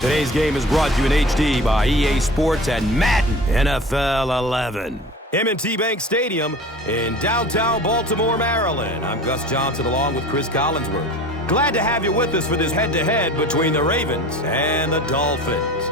Today's game is brought to you in HD by EA Sports and Madden NFL 11. M&T Bank Stadium in downtown Baltimore, Maryland. I'm Gus Johnson along with Cris Collinsworth. Glad to have you with us for this head-to-head between the Ravens and the Dolphins.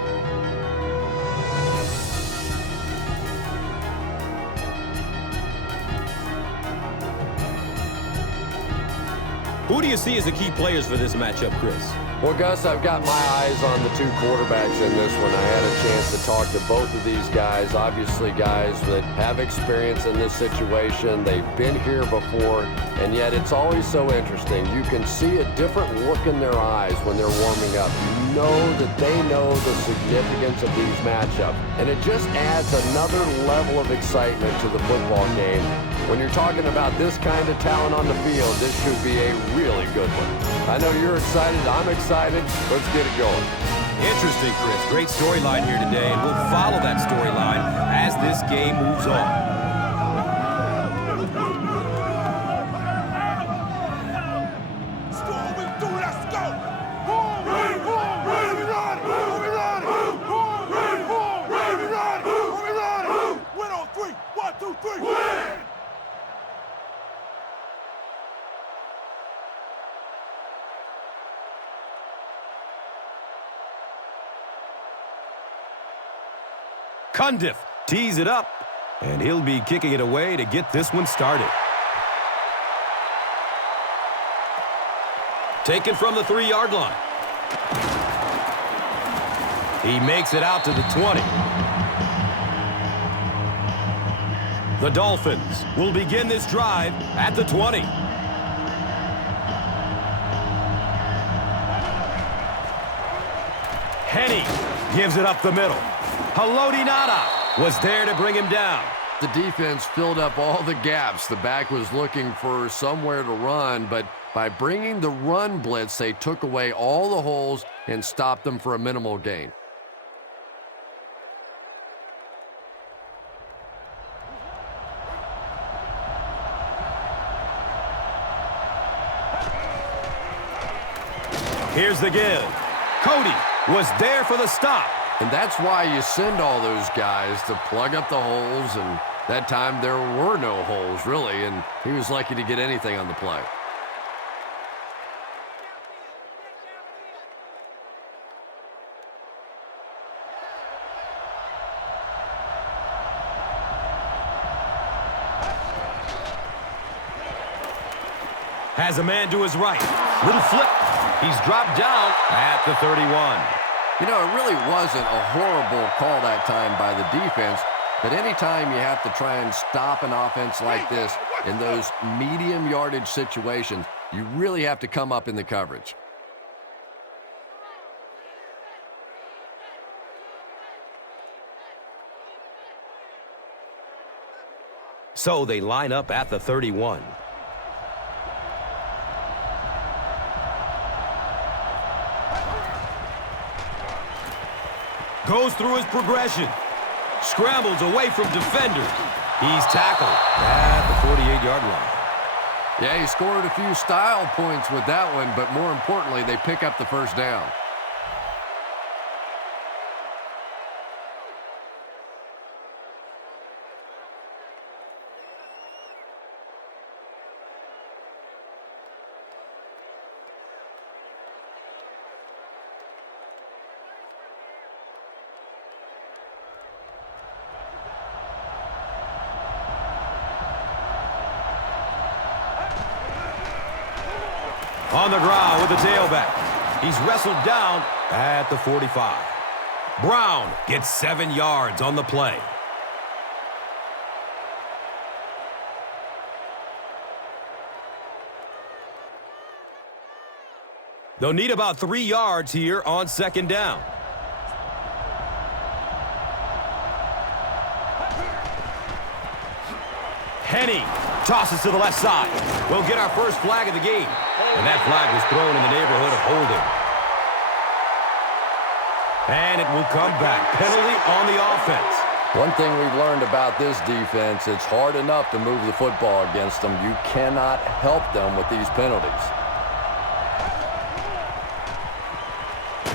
Who do you see as the key players for this matchup, Cris? Well, Gus, I've got my eyes on the two quarterbacks in this one. I had a chance to talk to both of these guys, obviously guys that have experience in this situation. They've been here before, and yet it's always so interesting. You can see a different look in their eyes when they're warming up. You know that they know the significance of these matchups, and it just adds another level of excitement to the football game. When you're talking about this kind of talent on the field, this should be a really good one. I know you're excited. I'm excited. Let's get it going. Interesting, Cris. Great storyline here today, and we'll follow that storyline as this game moves on. Cundiff tees it up, and he'll be kicking it away to get this one started. Taken from the 3-yard line. He makes it out to the 20. The Dolphins will begin this drive at the 20. Henny gives it up the middle. Haloti Ngata was there to bring him down. The defense filled up all the gaps. The back was looking for somewhere to run, but by bringing the run blitz, they took away all the holes and stopped them for a minimal gain. Here's the give. Cody was there for the stop. And that's why you send all those guys to plug up the holes, and that time there were no holes, really, and he was lucky to get anything on the play. Has a man to his right. Little flip. He's dropped down at the 31. You know, it really wasn't a horrible call that time by the defense, but anytime you have to try and stop an offense like this in those medium yardage situations, you really have to come up in the coverage. So they line up at the 31. Goes through his progression. Scrambles away from defenders. He's tackled at the 48-yard line. Yeah, he scored a few style points with that one, but more importantly, they pick up the first down. On the ground with the tailback. He's wrestled down at the 45. Brown gets 7 yards on the play. They'll need about 3 yards here on second down. Henny tosses to the left side. We'll get our first flag of the game. And that flag was thrown in the neighborhood of holding. And it will come back. Penalty on the offense. One thing we've learned about this defense, it's hard enough to move the football against them. You cannot help them with these penalties.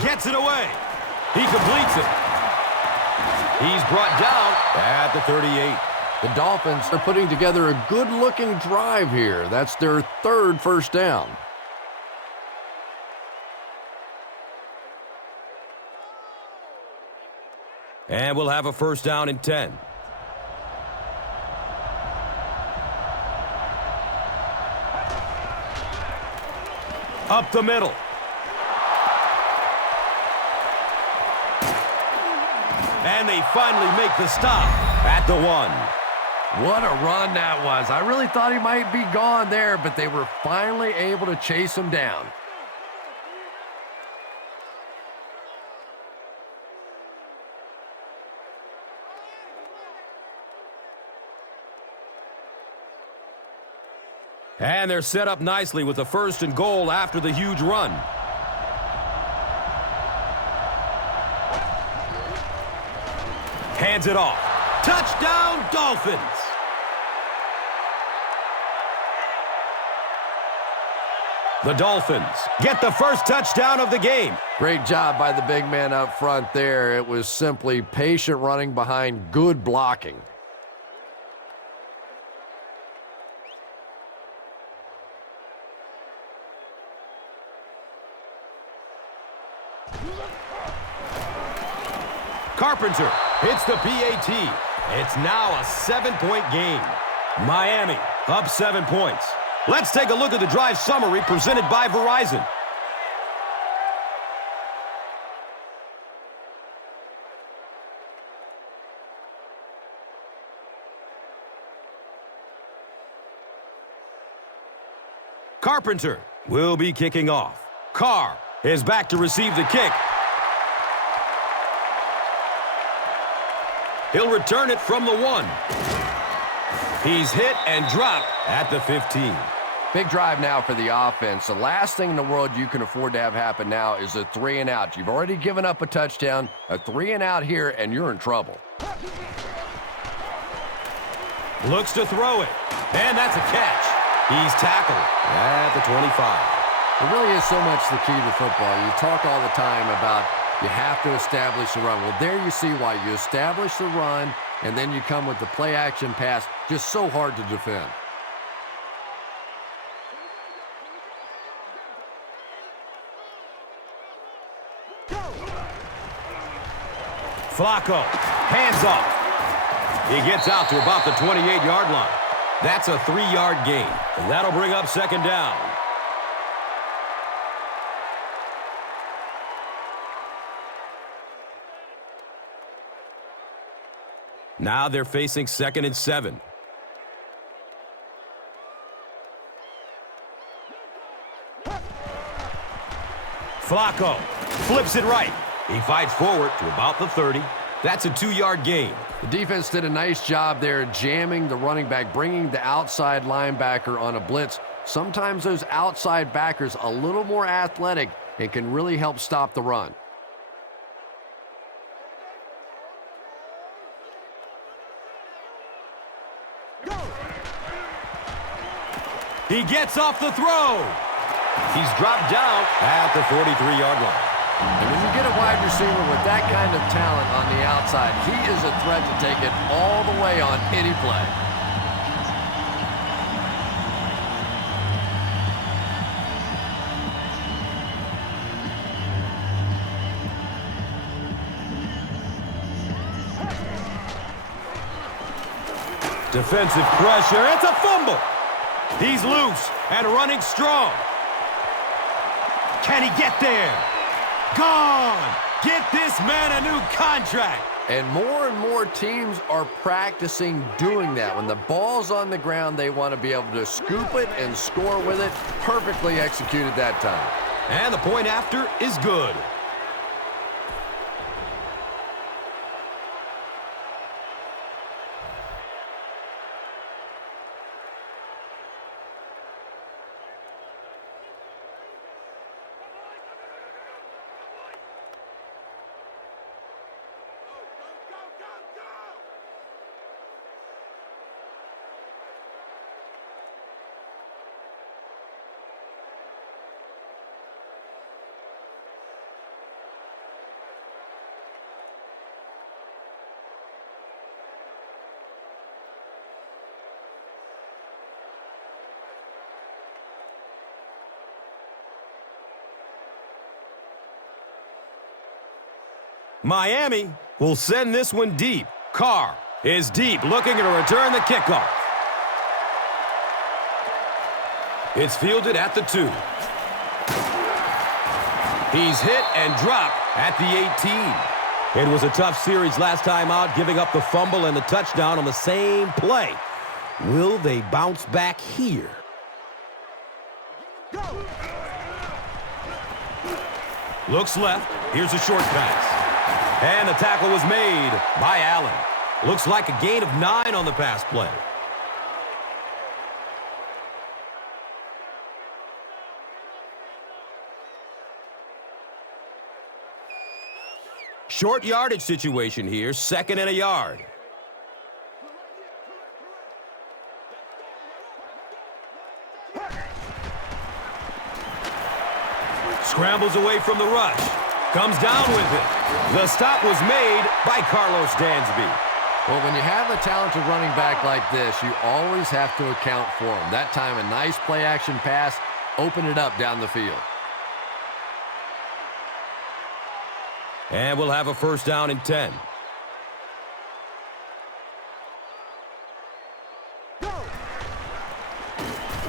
Gets it away. He completes it. He's brought down at the 38. The Dolphins are putting together a good-looking drive here. That's their third first down. And we'll have a first down and 10. Up the middle. And they finally make the stop at the 1. What a run that was. I really thought he might be gone there, but they were finally able to chase him down. And they're set up nicely with the first and goal after the huge run. Hands it off. Touchdown, Dolphins! The Dolphins get the first touchdown of the game. Great job by the big man up front there. It was simply patient running behind good blocking. Carpenter hits the PAT. It's now a 7-point game. Miami up 7 points. Let's take a look at the drive summary presented by Verizon. Carpenter will be kicking off. Carr is back to receive the kick. He'll return it from the 1. He's hit and dropped at the 15. Big drive now for the offense. The last thing in the world you can afford to have happen now is a 3-and-out. You've already given up a touchdown, a 3-and-out here, and you're in trouble. Looks to throw it, and that's a catch. He's tackled at the 25. It really is so much the key to football. You talk all the time about you have to establish the run. Well, there you see why. You establish the run, and then you come with the play-action pass. Just so hard to defend. Flacco, hands off. He gets out to about the 28-yard line. That's a 3-yard gain. And that'll bring up second down. Now they're facing 2nd and 7. Flacco flips it right. He fights forward to about the 30. That's a 2-yard gain. The defense did a nice job there jamming the running back, bringing the outside linebacker on a blitz. Sometimes those outside backers a little more athletic and can really help stop the run. He gets off the throw. He's dropped down at the 43-yard line. And when you get a wide receiver with that kind of talent on the outside, he is a threat to take it all the way on any play. Defensive pressure. It's a fumble. He's loose and running strong. Can he get there? Gone! Get this man a new contract! And more teams are practicing doing that. When the ball's on the ground, they want to be able to scoop it and score with it. Perfectly executed that time. And the point after is good. Miami will send this one deep. Carr is deep, looking to return the kickoff. It's fielded at the 2. He's hit and dropped at the 18. It was a tough series last time out, giving up the fumble and the touchdown on the same play. Will they bounce back here? Go. Looks left. Here's a short pass. And the tackle was made by Allen. Looks like a gain of 9 on the pass play. Short yardage situation here, 2nd and a yard. Scrambles away from the rush. Comes down with it. The stop was made by Carlos Dansby. Well, when you have a talented running back like this, you always have to account for him. That time, a nice play-action pass opened it up down the field. And we'll have a 1st down and 10.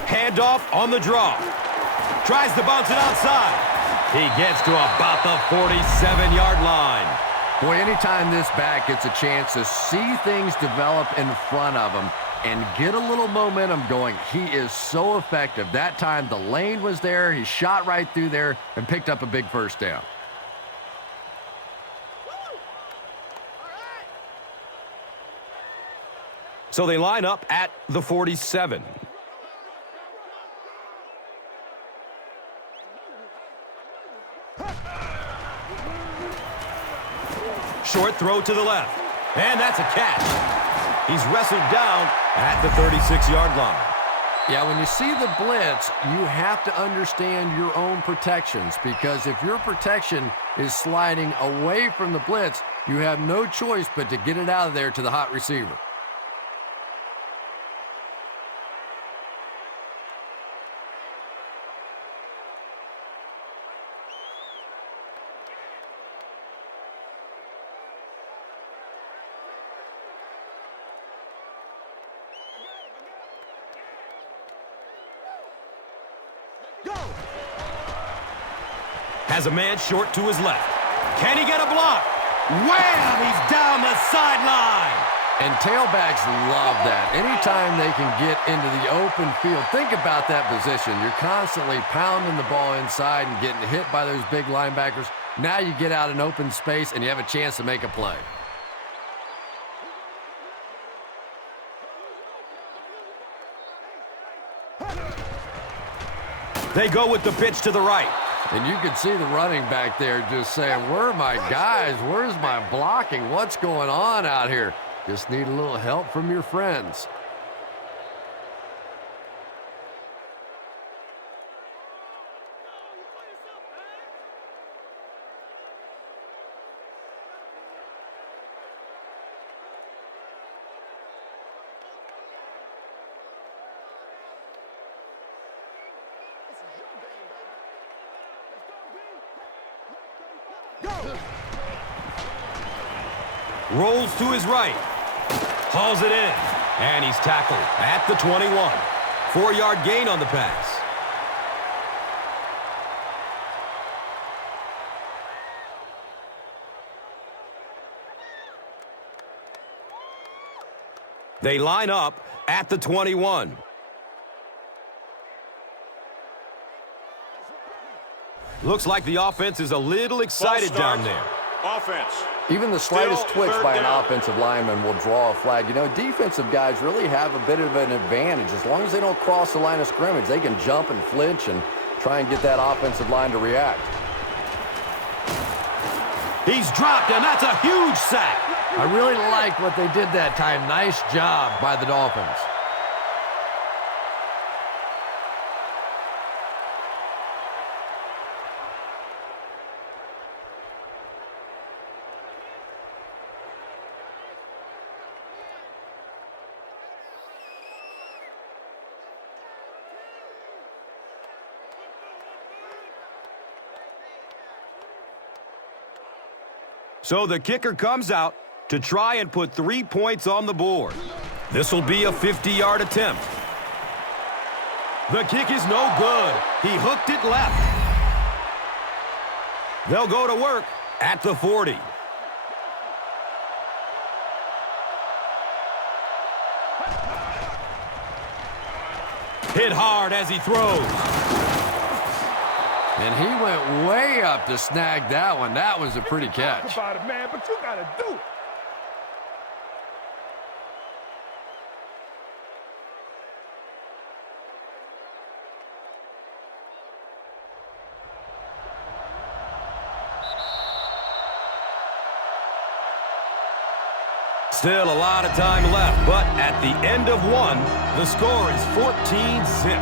Handoff on the draw. Tries to bounce it outside. He gets to about the 47-yard line. Boy, anytime this back gets a chance to see things develop in front of him and get a little momentum going, he is so effective. That time the lane was there. He shot right through there and picked up a big 1st down. So they line up at the 47. Short throw to the left. And that's a catch. He's wrestled down at the 36-yard line. Yeah, when you see the blitz, you have to understand your own protections, because if your protection is sliding away from the blitz, you have no choice but to get it out of there to the hot receiver. Has a man short to his left. Can he get a block? Wham! He's down the sideline. And tailbacks love that. Anytime they can get into the open field, think about that position. You're constantly pounding the ball inside and getting hit by those big linebackers. Now you get out in open space and you have a chance to make a play. They go with the pitch to the right. And you can see the running back there just saying, where are my guys? Where's my blocking? What's going on out here? Just need a little help from your friends. Rolls to his right. Hauls it in. And he's tackled at the 21. 4-yard gain on the pass. They line up at the 21. Looks like the offense is a little excited down there. Offense. Even the slightest Still twitch by an down. offensive lineman will draw a flag. You know, defensive guys really have a bit of an advantage. As long as they don't cross the line of scrimmage, they can jump and flinch and try and get that offensive line to react. He's dropped, and that's a huge sack. I really like what they did that time. Nice job by the Dolphins. So the kicker comes out to try and put 3 points on the board. This will be a 50-yard attempt. The kick is no good. He hooked it left. They'll go to work at the 40. Hit hard as he throws. And he went way up to snag that one. That was a pretty catch. Talk about it, man, but you gotta do it. Still a lot of time left, but at the end of one, the score is 14-zip.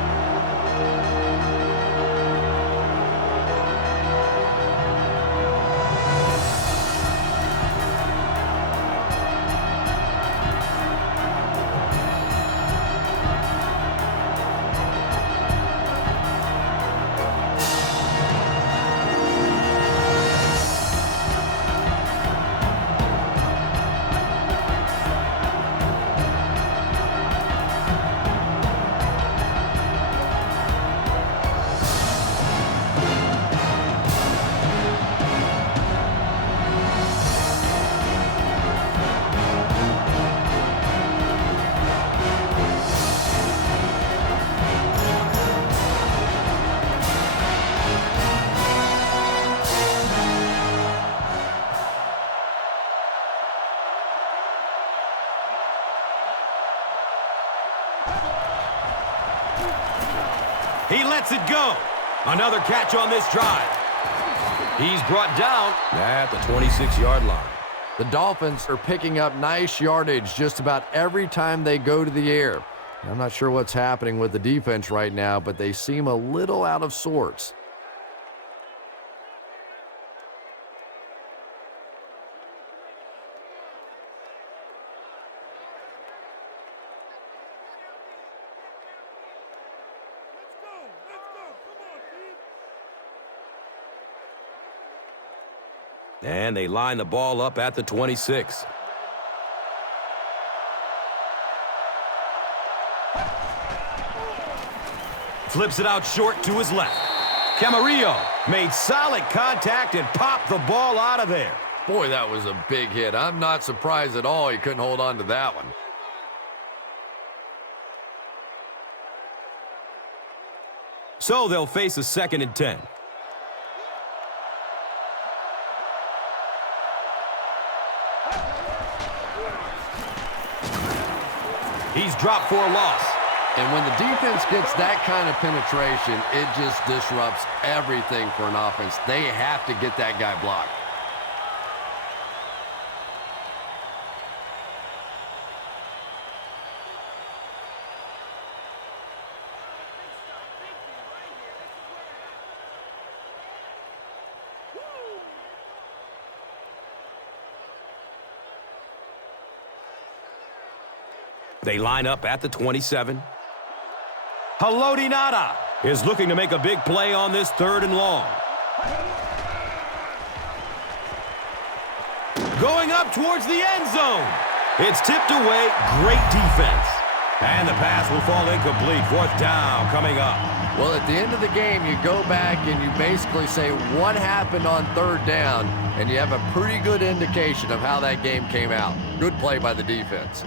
He lets it go. Another catch on this drive. He's brought down at the 26-yard line. The Dolphins are picking up nice yardage just about every time they go to the air. I'm not sure what's happening with the defense right now, but they seem a little out of sorts. And they line the ball up at the 26. Flips it out short to his left. Camarillo made solid contact and popped the ball out of there. Boy, that was a big hit. I'm not surprised at all he couldn't hold on to that one. So they'll face a 2nd and 10. He's dropped for a loss. And when the defense gets that kind of penetration, it just disrupts everything for an offense. They have to get that guy blocked. They line up at the 27. Haloti Ngata is looking to make a big play on this 3rd and long. Going up towards the end zone. It's tipped away. Great defense. And the pass will fall incomplete. 4th down coming up. Well, at the end of the game, you go back and you basically say what happened on 3rd down, and you have a pretty good indication of how that game came out. Good play by the defense.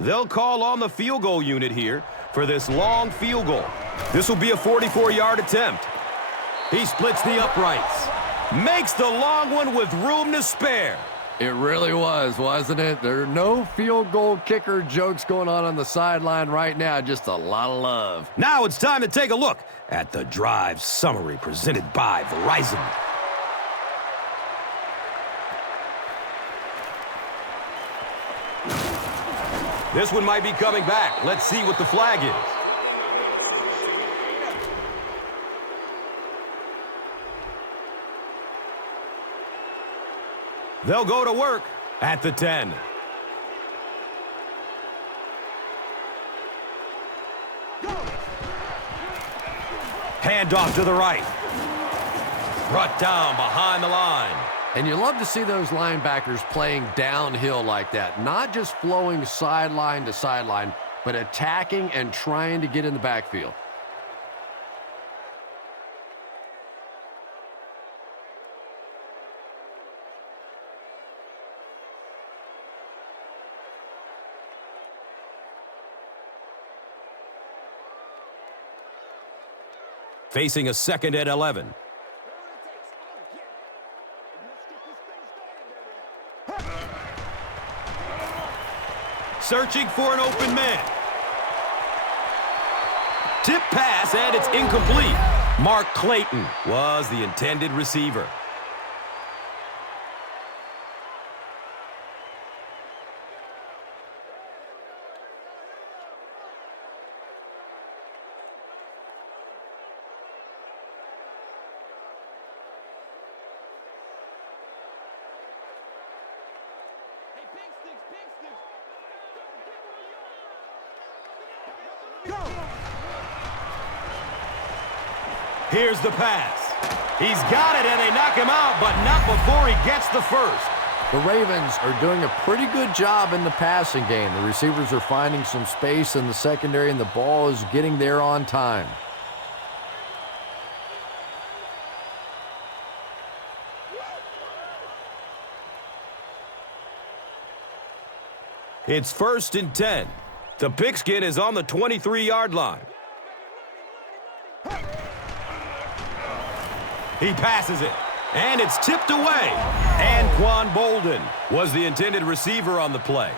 They'll call on the field goal unit here for this long field goal. This will be a 44-yard attempt. He splits the uprights. Makes the long one with room to spare. It really was, wasn't it? There are no field goal kicker jokes going on the sideline right now. Just a lot of love. Now it's time to take a look at the drive summary presented by Verizon. This one might be coming back. Let's see what the flag is. They'll go to work at the 10. Handoff to the right. Brought down behind the line. And you love to see those linebackers playing downhill like that, not just flowing sideline to sideline, but attacking and trying to get in the backfield. Facing a 2nd and 11. Searching for an open man. Tip pass, and it's incomplete. Mark Clayton was the intended receiver. Here's the pass. He's got it, and they knock him out, but not before he gets the first. The Ravens are doing a pretty good job in the passing game. The receivers are finding some space in the secondary, and the ball is getting there on time. It's 1st and 10. The pigskin is on the 23-yard line. He passes it, and it's tipped away. Anquan Bolden was the intended receiver on the play.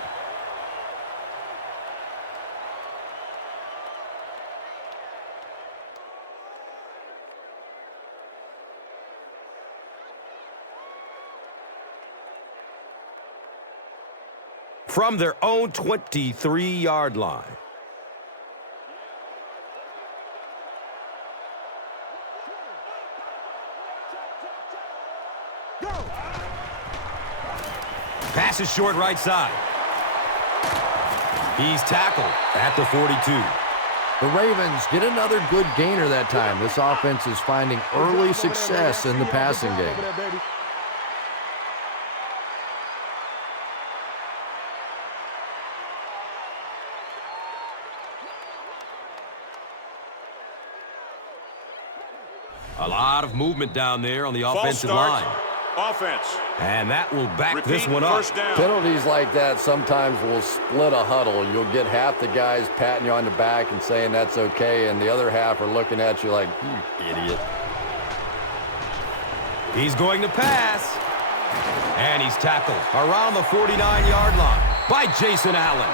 From their own 23-yard line. Pass is short right side. He's tackled at the 42. The Ravens get another good gainer that time. This offense is finding early success in the passing game. A lot of movement down there on the offensive line. Offense. And that will back this one up. Penalties like that sometimes will split a huddle. You'll get half the guys patting you on the back and saying that's okay, and the other half are looking at you like, you idiot. He's going to pass. And he's tackled around the 49-yard line by Jason Allen.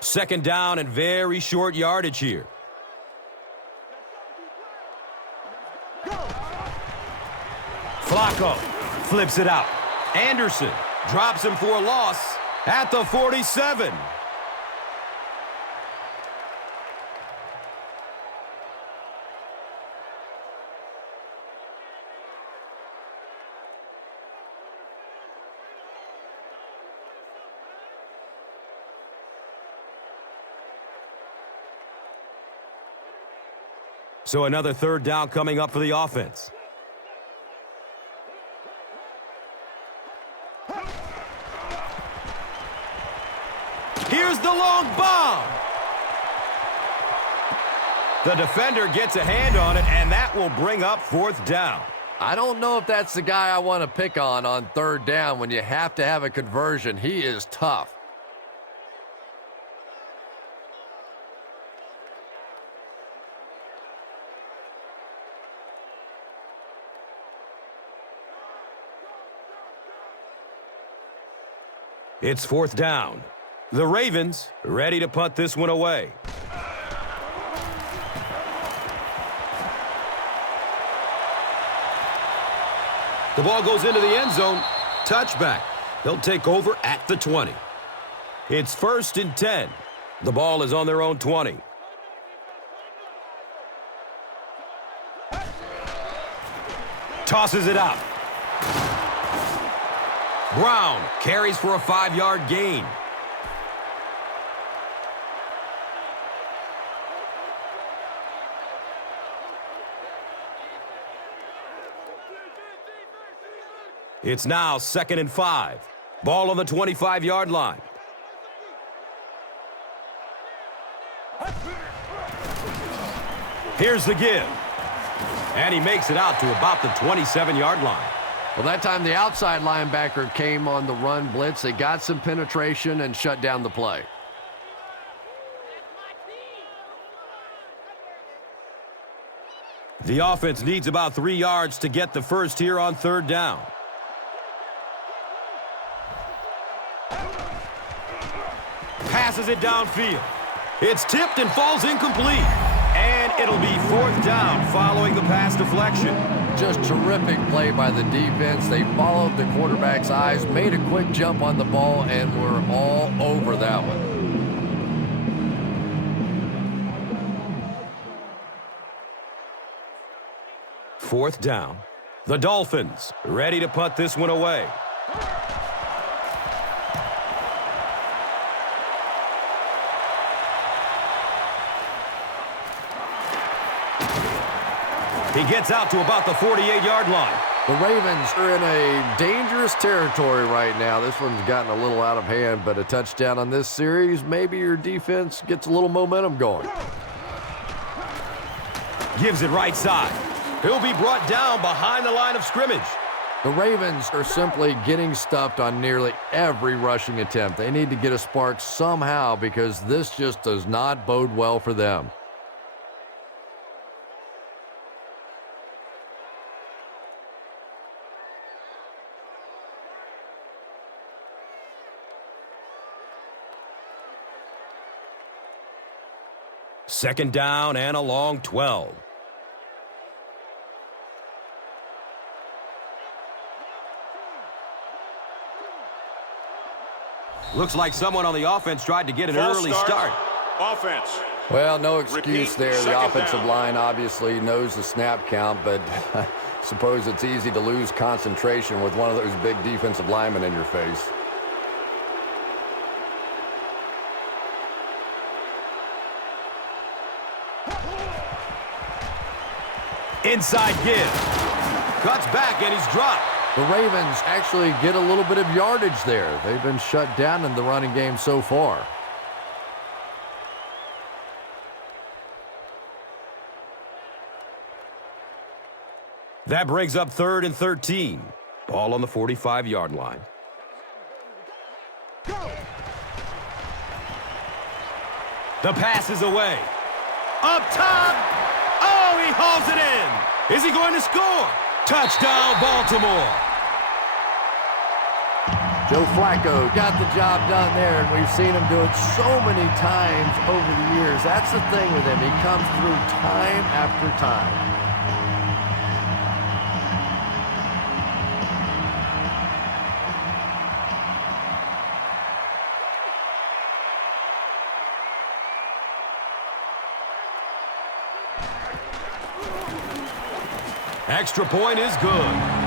Second down and very short yardage here. Flacco flips it out. Anderson drops him for a loss at the 47. So another third down coming up for the offense. Here's the long bomb. The defender gets a hand on it, and that will bring up 4th down. I don't know if that's the guy I want to pick on 3rd down when you have to have a conversion. He is tough. It's 4th down. The Ravens ready to punt this one away. The ball goes into the end zone. Touchback. He'll take over at the 20. It's 1st and 10. The ball is on their own 20. Tosses it out. Brown carries for a 5-yard gain. It's now 2nd and 5. Ball on the 25-yard line. Here's the give. And he makes it out to about the 27-yard line. Well, that time the outside linebacker came on the run blitz. They got some penetration and shut down the play. The offense needs about 3 yards to get the first here on 3rd down. Passes it downfield. It's tipped and falls incomplete. And it'll be 4th down following the pass deflection. Just terrific play by the defense. They followed the quarterback's eyes, made a quick jump on the ball, and were all over that one. Fourth down. The Dolphins ready to punt this one away. He gets out to about the 48-yard line. The Ravens are in a dangerous territory right now. This one's gotten a little out of hand, but a touchdown on this series, maybe your defense gets a little momentum going. Gives it right side. He'll be brought down behind the line of scrimmage. The Ravens are simply getting stuffed on nearly every rushing attempt. They need to get a spark somehow because this just does not bode well for them. Second down and a long 12. Looks like someone on the offense tried to get an early start. Offense. Well, no excuse there. The offensive down. line obviously knows the snap count, but I suppose it's easy to lose concentration with one of those big defensive linemen in your face. Inside give. Cuts back and he's dropped. The Ravens actually get a little bit of yardage there. They've been shut down in the running game so far. That brings up 3rd and 13. Ball on the 45-yard line. The pass is away. Up top. Oh, he hauls it in. Is he going to score? Touchdown, Baltimore. Joe Flacco got the job done there, and we've seen him do it so many times over the years. That's the thing with him. He comes through time after time. Extra point is good.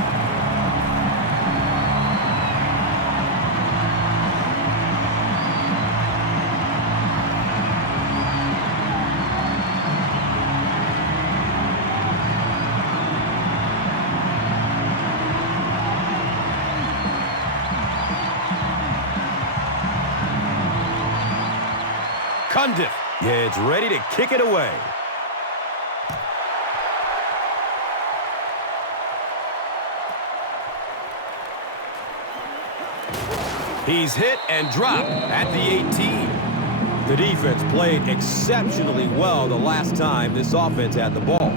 Cundiff is ready to kick it away. He's hit and dropped at the 18. The defense played exceptionally well the last time this offense had the ball.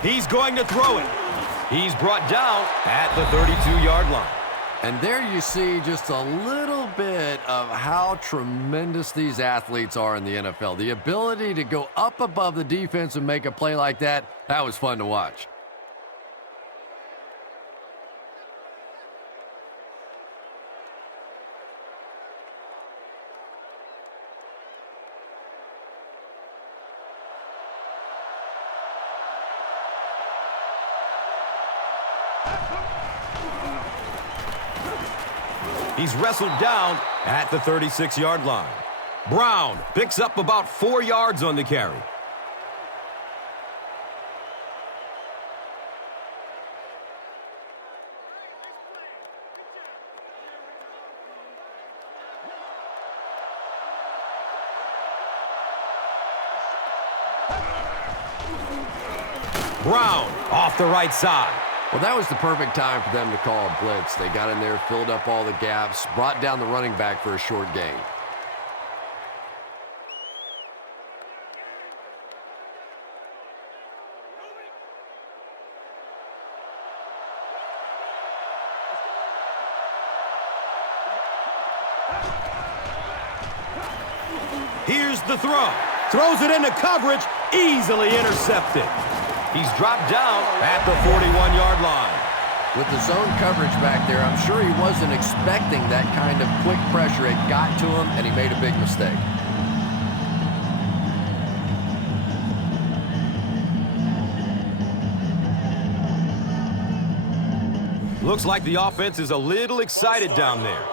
He's going to throw it. He's brought down at the 32-yard line. And there you see just a little bit of how tremendous these athletes are in the NFL. The ability to go up above the defense and make a play like that, that was fun to watch. He's wrestled down at the 36-yard line. Brown picks up about 4 yards on the carry. Brown off the right side. Well, that was the perfect time for them to call a blitz. They got in there, filled up all the gaps, brought down the running back for a short gain. Here's the throw. Throws it into coverage, easily intercepted. He's dropped down at the 41-yard line. With the zone coverage back there, I'm sure he wasn't expecting that kind of quick pressure. It got to him, and he made a big mistake. Looks like the offense is a little excited down there.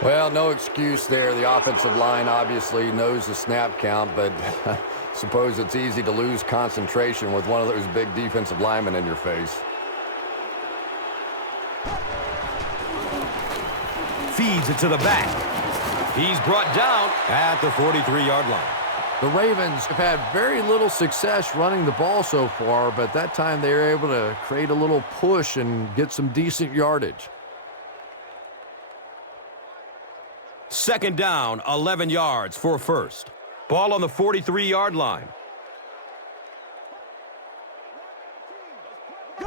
Well, no excuse there. The offensive line obviously knows the snap count, but suppose it's easy to lose concentration with one of those big defensive linemen in your face. Feeds it to the back. He's brought down at the 43-yard line. The Ravens have had very little success running the ball so far, but that time they were able to create a little push and get some decent yardage. Second down, 11 yards for first. Ball on the 43-yard line. The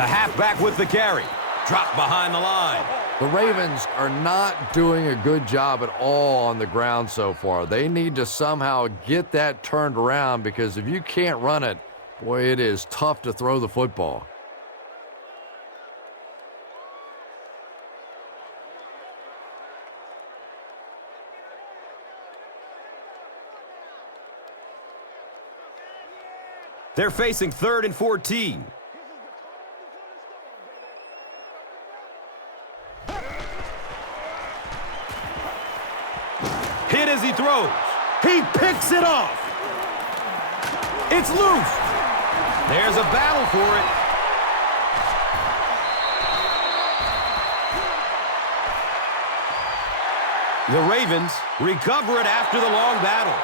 halfback with the carry. Dropped behind the line. The Ravens are not doing a good job at all on the ground so far. They need to somehow get that turned around, because if you can't run it, boy, it is tough to throw the football. They're facing 3rd and 14. Hit as he throws. He picks it off. It's loose. There's a battle for it. The Ravens recover it after the long battle.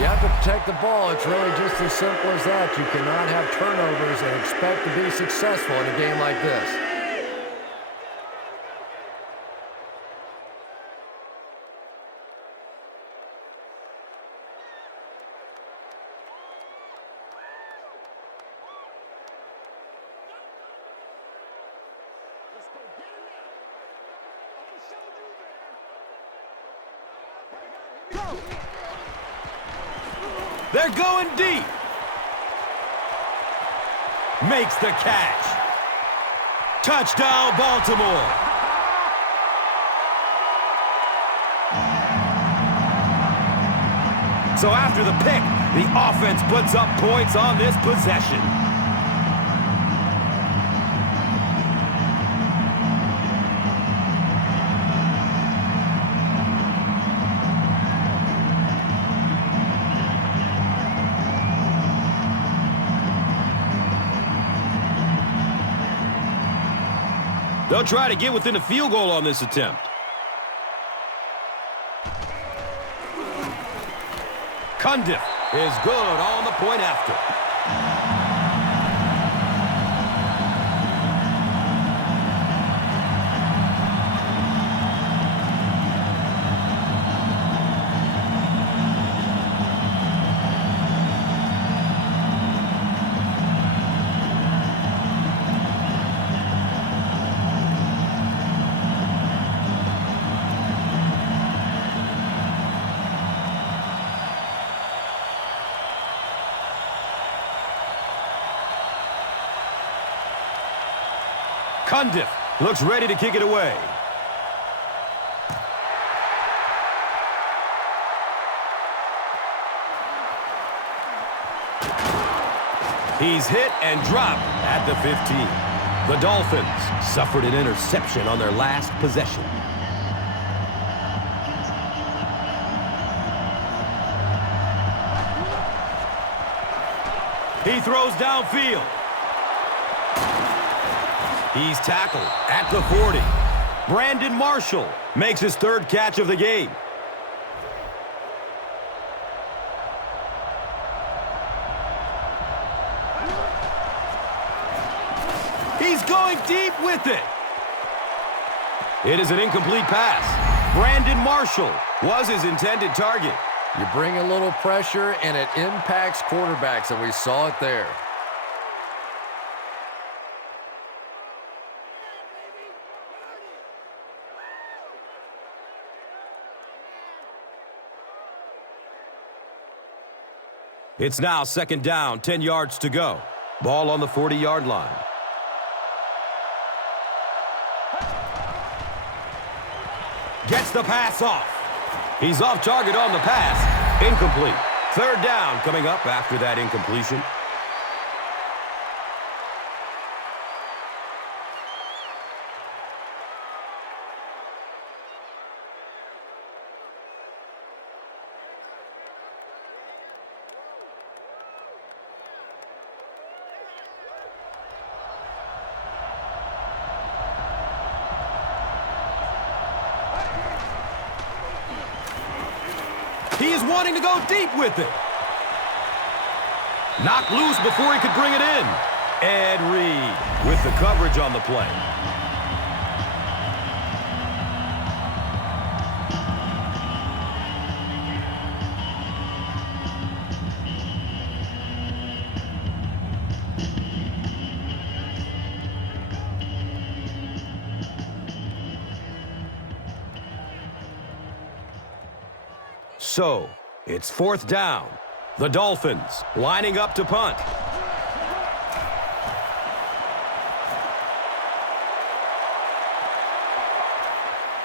You have to protect the ball. It's really just as simple as that. You cannot have turnovers and expect to be successful in a game like this. They're going deep. Makes the catch. Touchdown, Baltimore. So after the pick, the offense puts up points on this possession. They'll try to get within a field goal on this attempt. Cundiff is good on the point after. Cundiff looks ready to kick it away. He's hit and dropped at the 15. The Dolphins suffered an interception on their last possession. He throws downfield. He's tackled at the 40. Brandon Marshall makes his third catch of the game. He's going deep with it. It is an incomplete pass. Brandon Marshall was his intended target. You bring a little pressure, and it impacts quarterbacks, and we saw it there. It's now second down, 10 yards to go. Ball on the 40-yard line. Gets the pass off. He's off target on the pass. Incomplete. Third down coming up after that incompletion. He is wanting to go deep with it. Knocked loose before he could bring it in. Ed Reed with the coverage on the play. So, it's fourth down. The Dolphins lining up to punt.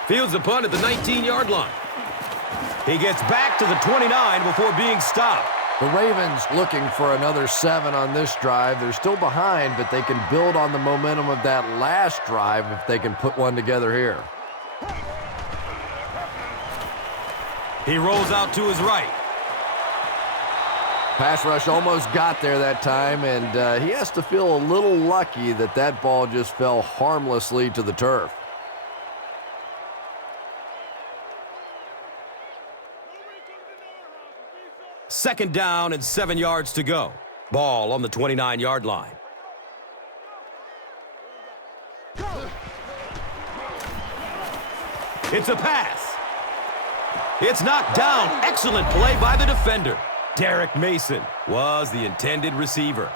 Fields the punt at the 19-yard line. He gets back to the 29 before being stopped. The Ravens looking for another 7 on this drive. They're still behind, but they can build on the momentum of that last drive if they can put one together here. He rolls out to his right. Pass rush almost got there that time, and he has to feel a little lucky that that ball just fell harmlessly to the turf. Second down and 7 yards to go. Ball on the 29-yard line. It's a pass. It's knocked down. Excellent play by the defender. Derek Mason was the intended receiver.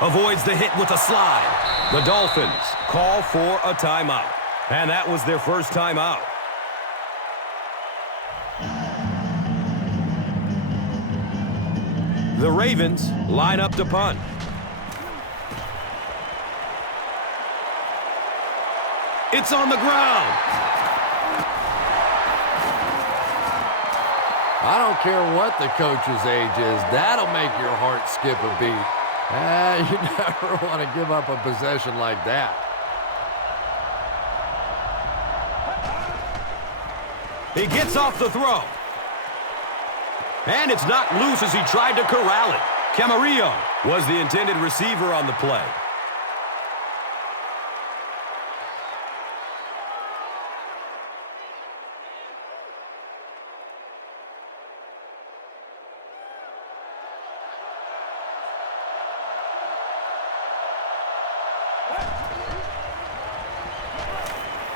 Avoids the hit with a slide. The Dolphins call for a timeout. And that was their first timeout. The Ravens line up to punt. It's on the ground. I don't care what the coach's age is. That'll make your heart skip a beat. You never want to give up a possession like that. He gets off the throw. And it's knocked loose as he tried to corral it. Camarillo was the intended receiver on the play.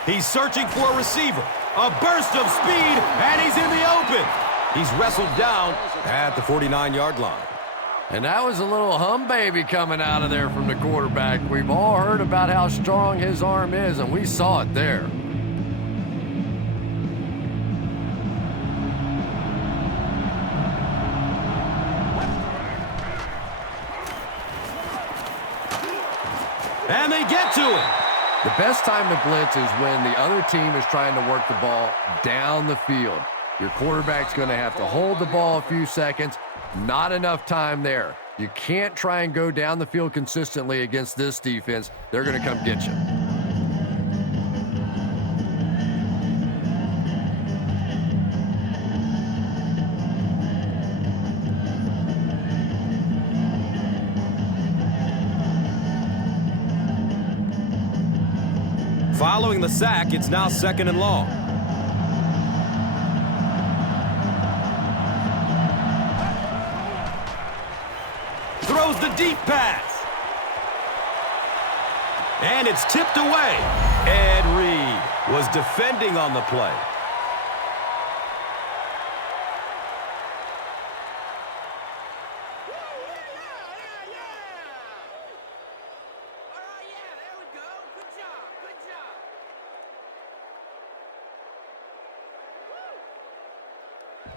He's searching for a receiver. A burst of speed, and he's in the open. He's wrestled down at the 49-yard line. And that was a little hum baby coming out of there from the quarterback. We've all heard about how strong his arm is, and we saw it there. And they get to him. The best time to blitz is when the other team is trying to work the ball down the field. Your quarterback's going to have to hold the ball a few seconds. Not enough time there. You can't try and go down the field consistently against this defense. They're going to come get you. Following the sack, it's now 2nd and long. Throws the deep pass. And it's tipped away. Ed Reed was defending on the play.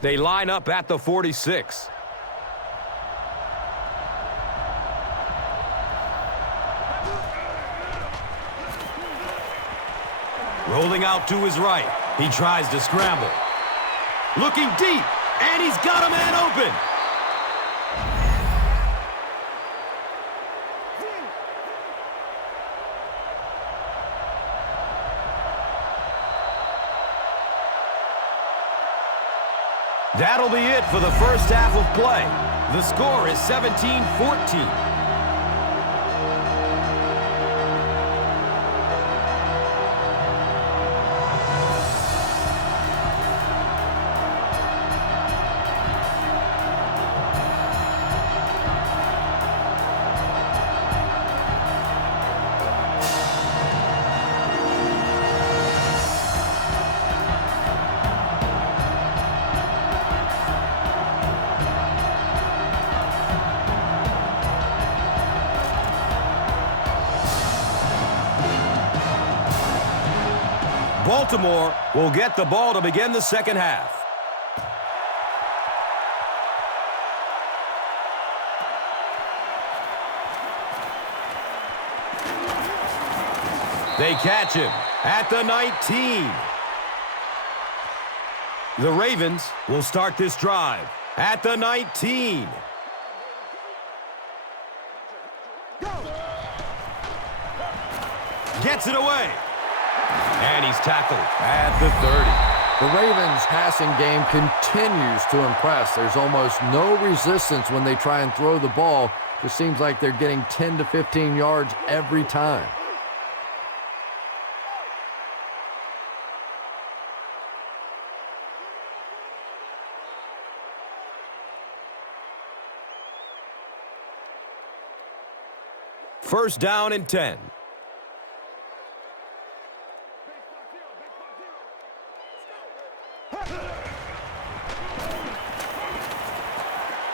They line up at the 46. Rolling out to his right. He tries to scramble. Looking deep, and he's got a man open. That'll be it for the first half of play. The score is 17-14. Baltimore will get the ball to begin the second half. They catch him at the 19. The Ravens will start this drive at the 19. Gets it away. And he's tackled at the 30. The Ravens' passing game continues to impress. There's almost no resistance when they try and throw the ball. It seems like they're getting 10 to 15 yards every time. First down and 10.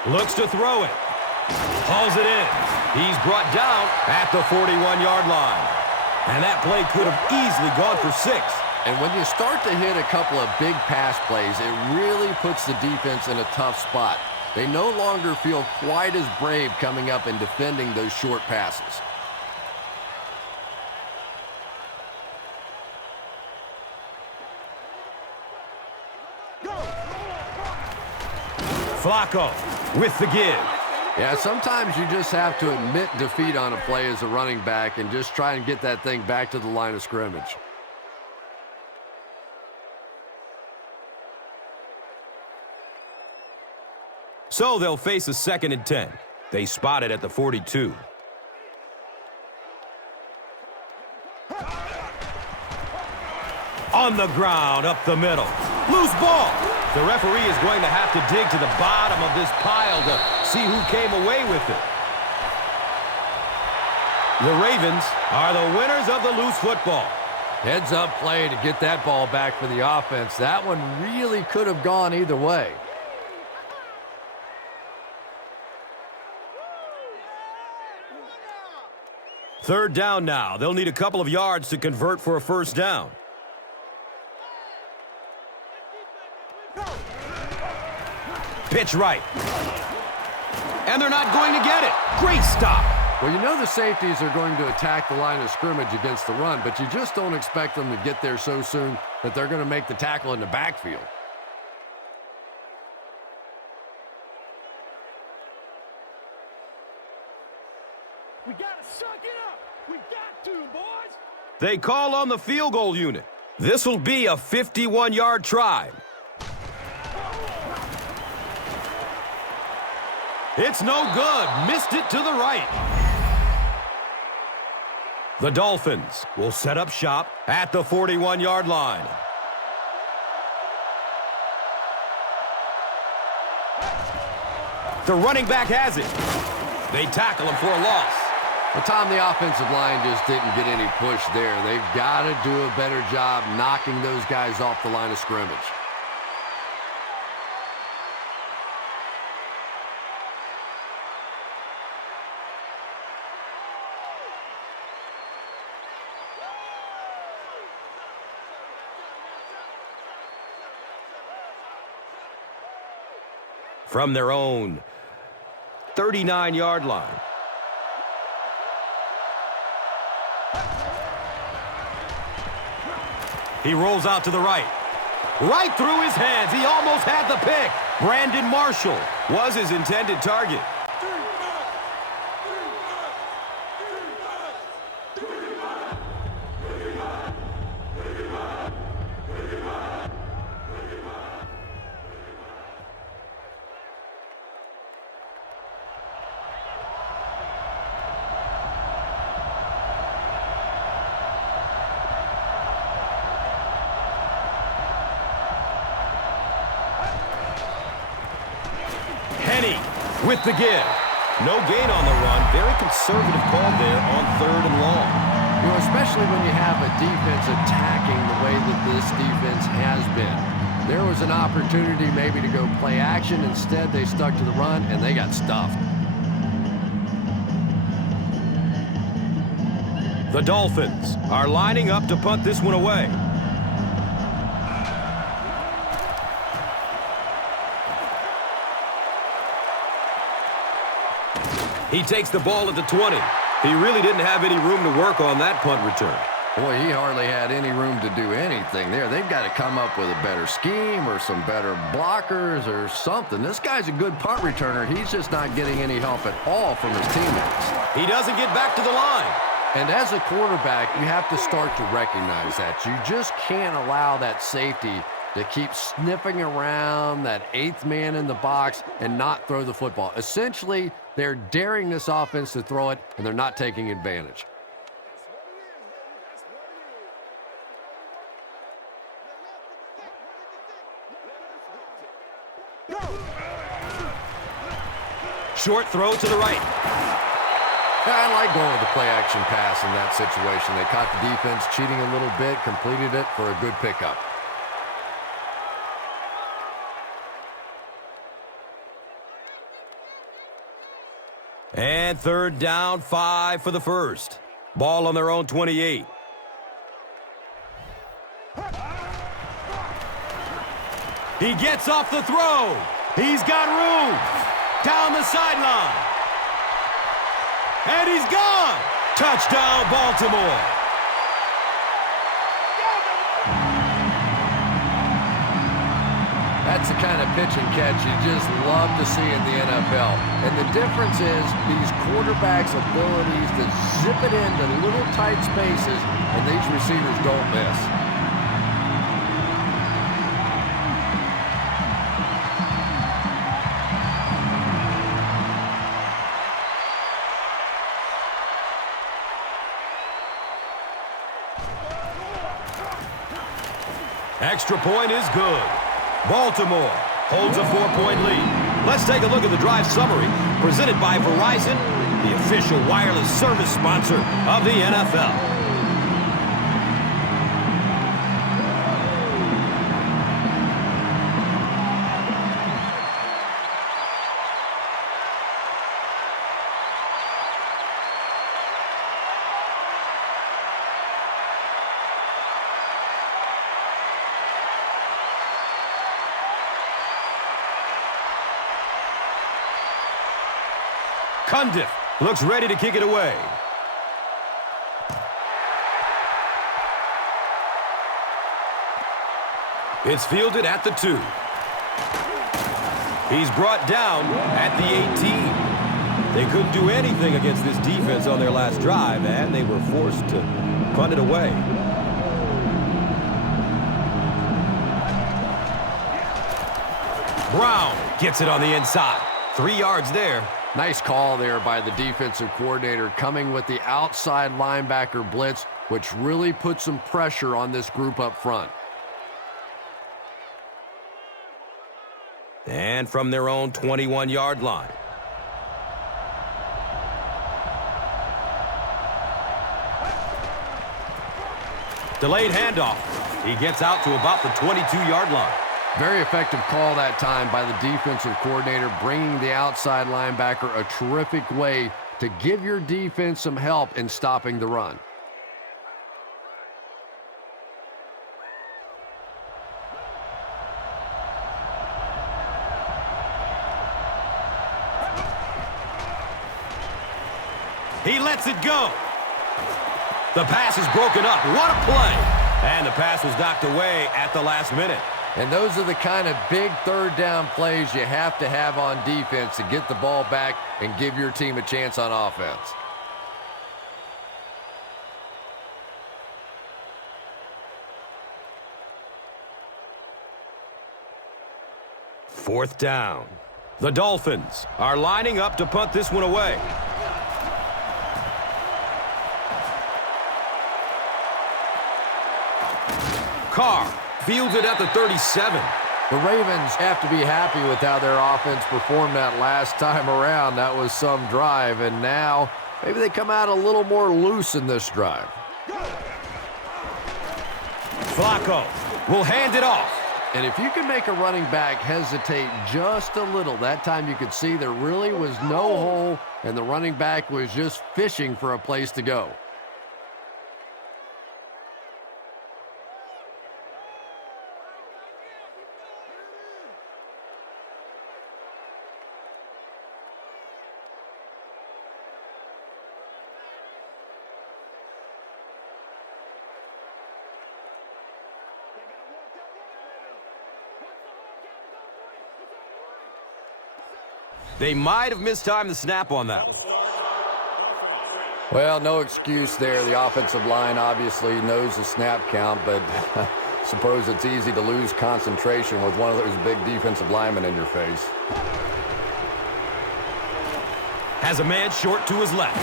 Looks to throw it. Hauls it in. He's brought down at the 41-yard line. And that play could have easily gone for 6. And when you start to hit a couple of big pass plays, it really puts the defense in a tough spot. They no longer feel quite as brave coming up and defending those short passes. Flacco with the give. Yeah, sometimes you just have to admit defeat on a play as a running back and just try and get that thing back to the line of scrimmage. So they'll face a 2nd and 10. They spot it at the 42. On the ground, up the middle. Loose ball. The referee is going to have to dig to the bottom of this pile to see who came away with it. The Ravens are the winners of the loose football. Heads up play to get that ball back for the offense. That one really could have gone either way. Third down now. They'll need a couple of yards to convert for a first down. Pitch right. And they're not going to get it. Great stop. Well, you know the safeties are going to attack the line of scrimmage against the run, but you just don't expect them to get there so soon that they're going to make the tackle in the backfield. We got to suck it up. We got to, boys. They call on the field goal unit. This will be a 51-yard try. It's no good. Missed it to the right. The Dolphins will set up shop at the 41-yard line. The running back has it. They tackle him for a loss. Well, Tom, the offensive line just didn't get any push there. They've got to do a better job knocking those guys off the line of scrimmage. From their own 39-yard line. He rolls out to the right. Right through his hands. He almost had the pick. Brandon Marshall was his intended target. With the give. No gain on the run. Very conservative call there on 3rd and long. You know, especially when you have a defense attacking the way that this defense has been. There was an opportunity maybe to go play action. Instead, they stuck to the run, and they got stuffed. The Dolphins are lining up to punt this one away. He takes the ball at the 20. He really didn't have any room to work on that punt return. Boy, he hardly had any room to do anything there. They've got to come up with a better scheme or some better blockers or something. This guy's a good punt returner. He's just not getting any help at all from his teammates. He doesn't get back to the line. And as a quarterback, you have to start to recognize that. You just can't allow that safety to keep sniffing around that 8th man in the box and not throw the football. Essentially, they're daring this offense to throw it, and they're not taking advantage. Short throw to the right. I like going with the play-action pass in that situation. They caught the defense cheating a little bit, completed it for a good pickup. And 3rd down, 5 for the first. Ball on their own 28. He gets off the throw. He's got room. Down the sideline. And he's gone. Touchdown, Baltimore. That's the kind of pitch and catch you just love to see in the NFL. And the difference is these quarterbacks' abilities to zip it into little tight spaces, and these receivers don't miss. Extra point is good. Baltimore holds a 4-point lead. Let's take a look at the drive summary presented by Verizon, the official wireless service sponsor of the NFL. Cundiff looks ready to kick it away. It's fielded at the 2. He's brought down at the 18. They couldn't do anything against this defense on their last drive, and they were forced to punt it away. Brown gets it on the inside. 3 yards there. Nice call there by the defensive coordinator, coming with the outside linebacker blitz, which really put some pressure on this group up front. And from their own 21-yard line. Delayed handoff. He gets out to about the 22-yard line. Very effective call that time by the defensive coordinator, bringing the outside linebacker a terrific way to give your defense some help in stopping the run. He lets it go. The pass is broken up. What a play. And the pass was knocked away at the last minute. And those are the kind of big third down plays you have to have on defense to get the ball back and give your team a chance on offense. Fourth down. The Dolphins are lining up to punt this one away. Carr fields it at the 37. The Ravens have to be happy with how their offense performed that last time around. That was some drive, and now maybe they come out a little more loose in this drive. Flacco will hand it off. And if you can make a running back hesitate just a little, that time you could see there really was no hole, and the running back was just fishing for a place to go. They might have mistimed the snap on that one. Well, no excuse there. The offensive line obviously knows the snap count, but suppose it's easy to lose concentration with one of those big defensive linemen in your face. Has a man short to his left.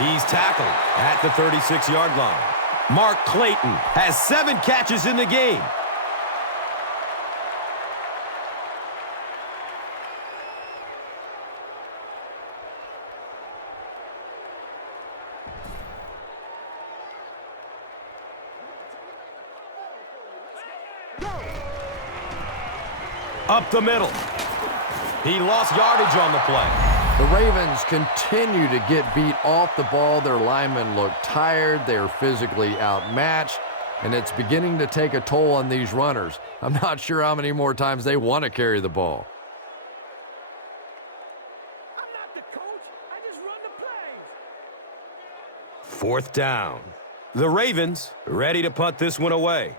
He's tackled at the 36-yard line. Mark Clayton has 7 catches in the game. Up the middle. He lost yardage on the play. The Ravens continue to get beat off the ball. Their linemen look tired. They're physically outmatched, and it's beginning to take a toll on these runners. I'm not sure how many more times they want to carry the ball. I'm not the coach. I just run the plays. Fourth down. The Ravens ready to punt this one away.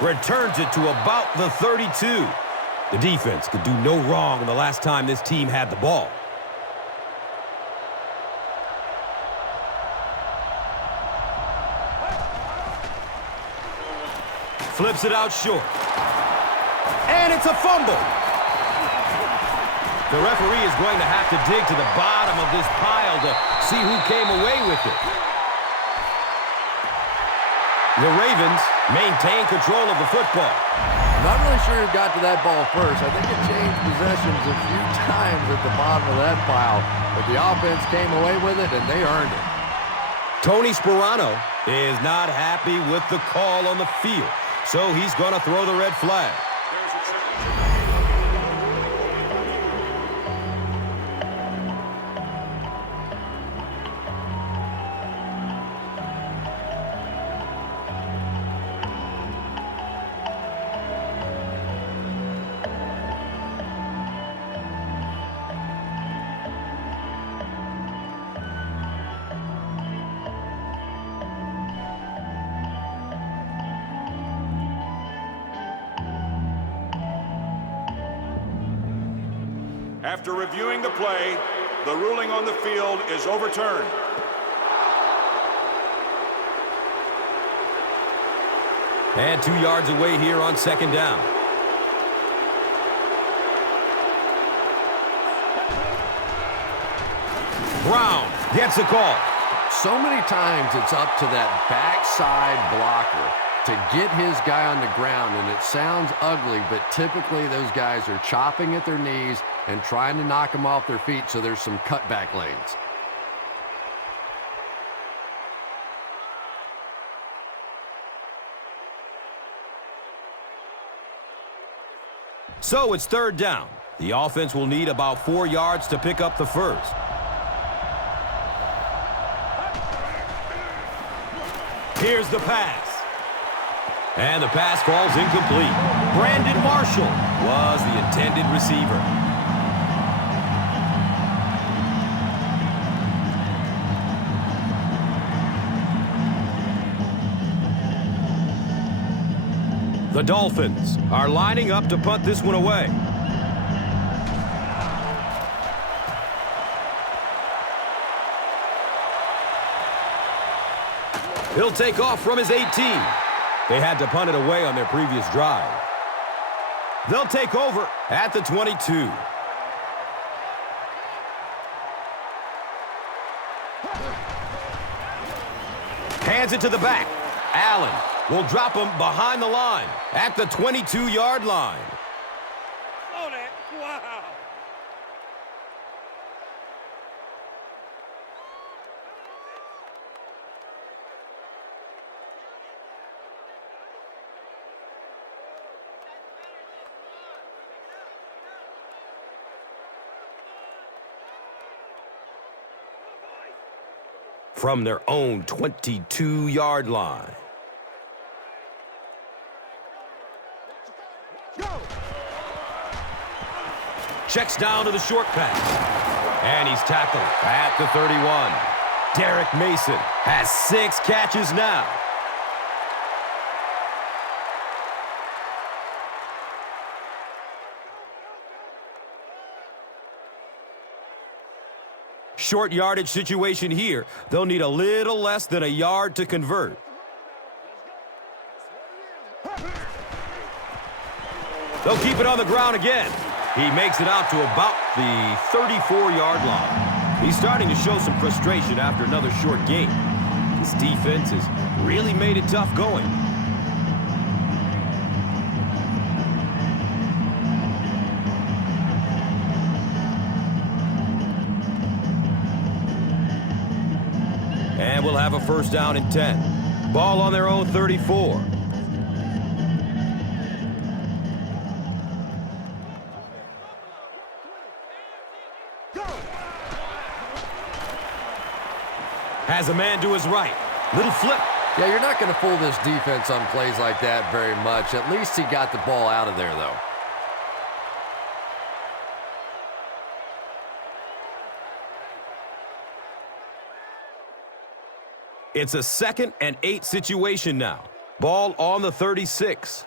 Returns it to about the 32. The defense could do no wrong the last time this team had the ball. Flips it out short. And it's a fumble. The referee is going to have to dig to the bottom of this pile to see who came away with it. The Ravens maintain control of the football. Not really sure who got to that ball first. I think it changed possessions a few times at the bottom of that pile, but the offense came away with it, and they earned it. Tony Sperano is not happy with the call on the field, so he's going to throw the red flag. After reviewing the play, the ruling on the field is overturned. And 2 yards away here on second down. Brown gets a call. So many times it's up to that backside blocker to get his guy on the ground, and it sounds ugly, but typically those guys are chopping at their knees and trying to knock them off their feet, so there's some cutback lanes. So it's third down. The offense will need about 4 yards to pick up the first. Here's the pass. And the pass falls incomplete. Brandon Marshall was the intended receiver. The Dolphins are lining up to punt this one away. He'll take off from his 18. They had to punt it away on their previous drive. They'll take over at the 22. Hands it to the back. Allen will drop him behind the line at the 22-yard line. Oh, that. Wow. From their own 22-yard line. Checks down to the short pass. And he's tackled at the 31. Derek Mason has 6 catches now. Short yardage situation here. They'll need a little less than a yard to convert. They'll keep it on the ground again. He makes it out to about the 34-yard line. He's starting to show some frustration after another short game. This defense has really made it tough going. And we'll have a first down and 10. Ball on their own 34. Has a man to his right. Little flip. Yeah, you're not going to fool this defense on plays like that very much. At least he got the ball out of there, though. It's a 2nd and 8 situation now. Ball on the 36.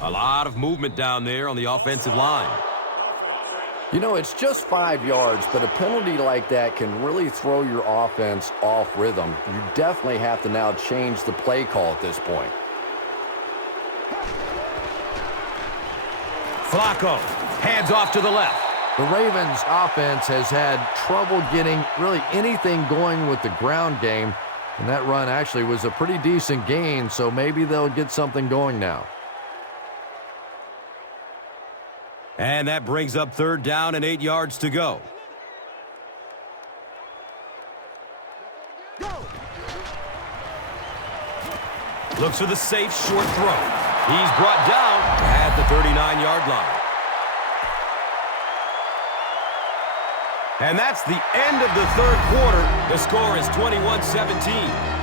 A lot of movement down there on the offensive line. You know, it's just 5 yards, but a penalty like that can really throw your offense off rhythm. You definitely have to now change the play call at this point. Flacco hands off to the left. The Ravens' offense has had trouble getting really anything going with the ground game, and that run actually was a pretty decent gain, so maybe they'll get something going now. And that brings up third down and 8 yards to go. Looks for the safe short throw. He's brought down at the 39-yard line. And that's the end of the third quarter. The score is 21-17.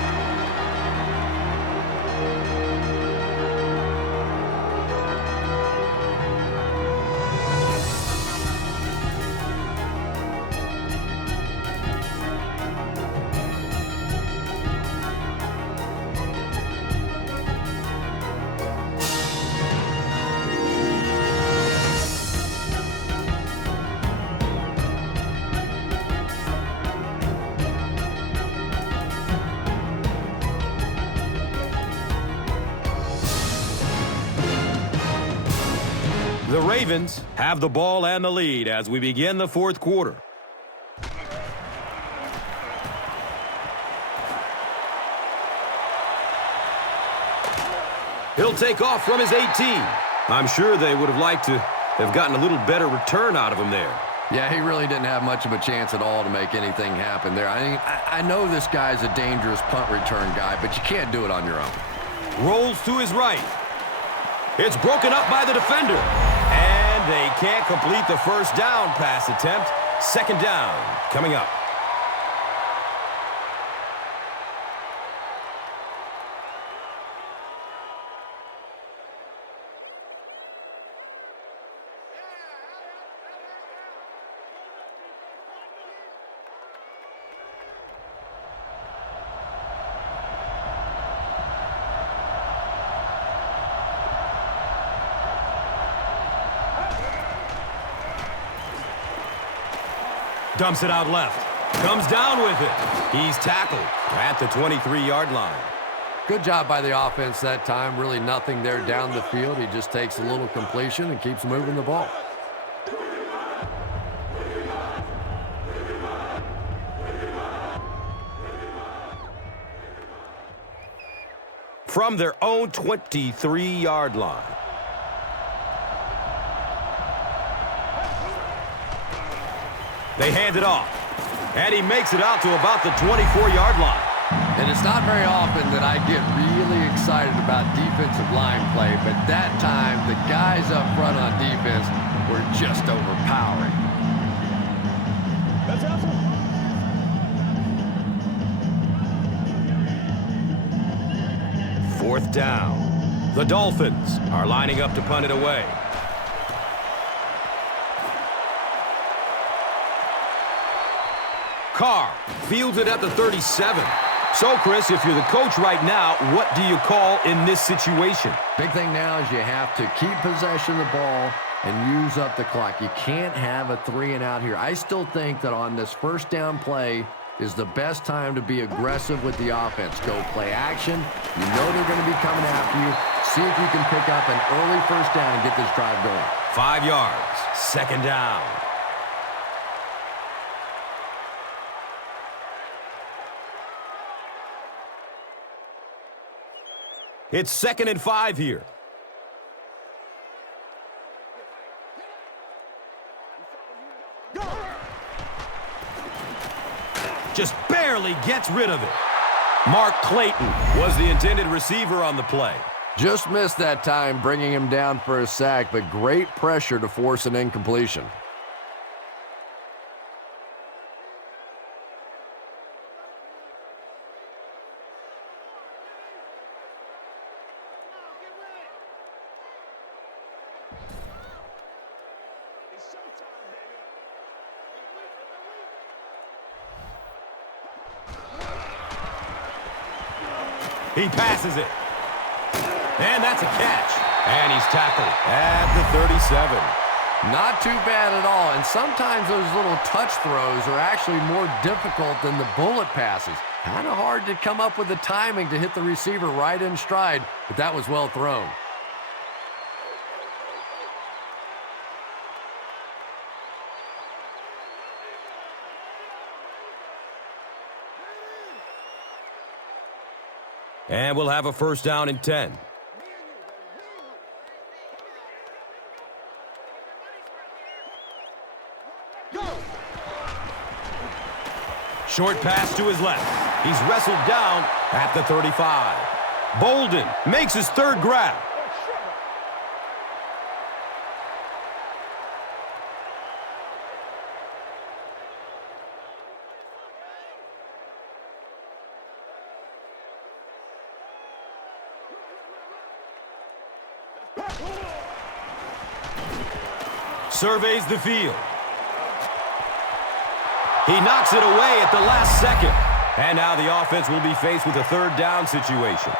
Ravens have the ball and the lead as we begin the fourth quarter. He'll take off from his 18. I'm sure they would have liked to have gotten a little better return out of him there. Yeah, he really didn't have much of a chance at all to make anything happen there. I know this guy's a dangerous punt return guy, but you can't do it on your own. Rolls to his right. It's broken up by the defender. And they can't complete the first down pass attempt. Second down coming up. Dumps it out left. Comes down with it. He's tackled at the 23-yard line. Good job by the offense that time. Really nothing there down the field. He just takes a little completion and keeps moving the ball. From their own 23-yard line. They hand it off, and he makes it out to about the 24-yard line. And it's not very often that I get really excited about defensive line play, but that time, the guys up front on defense were just overpowering. That's awesome. Fourth down. The Dolphins are lining up to punt it away. Carr fields it at the 37. So, Chris, if you're the coach right now, what do you call in this situation? Big thing now is you have to keep possession of the ball and use up the clock. You can't have a 3-and-out here. I still think that on this first down play is the best time to be aggressive with the offense. Go play action. You know they're going to be coming after you. See if you can pick up an early first down and get this drive going. 5 yards. Second down. It's 2nd and 5 here. Just barely gets rid of it. Mark Clayton was the intended receiver on the play. Just missed that time, bringing him down for a sack, but great pressure to force an incompletion. He passes it. And that's a catch. And he's tackled at the 37. Not too bad at all. And sometimes those little touch throws are actually more difficult than the bullet passes. Kind of hard to come up with the timing to hit the receiver right in stride, but that was well thrown. And we'll have a first down and 10. Short pass to his left. He's wrestled down at the 35. Bolden makes his third grab. Surveys the field. He knocks it away at the last second. And now the offense will be faced with a third down situation.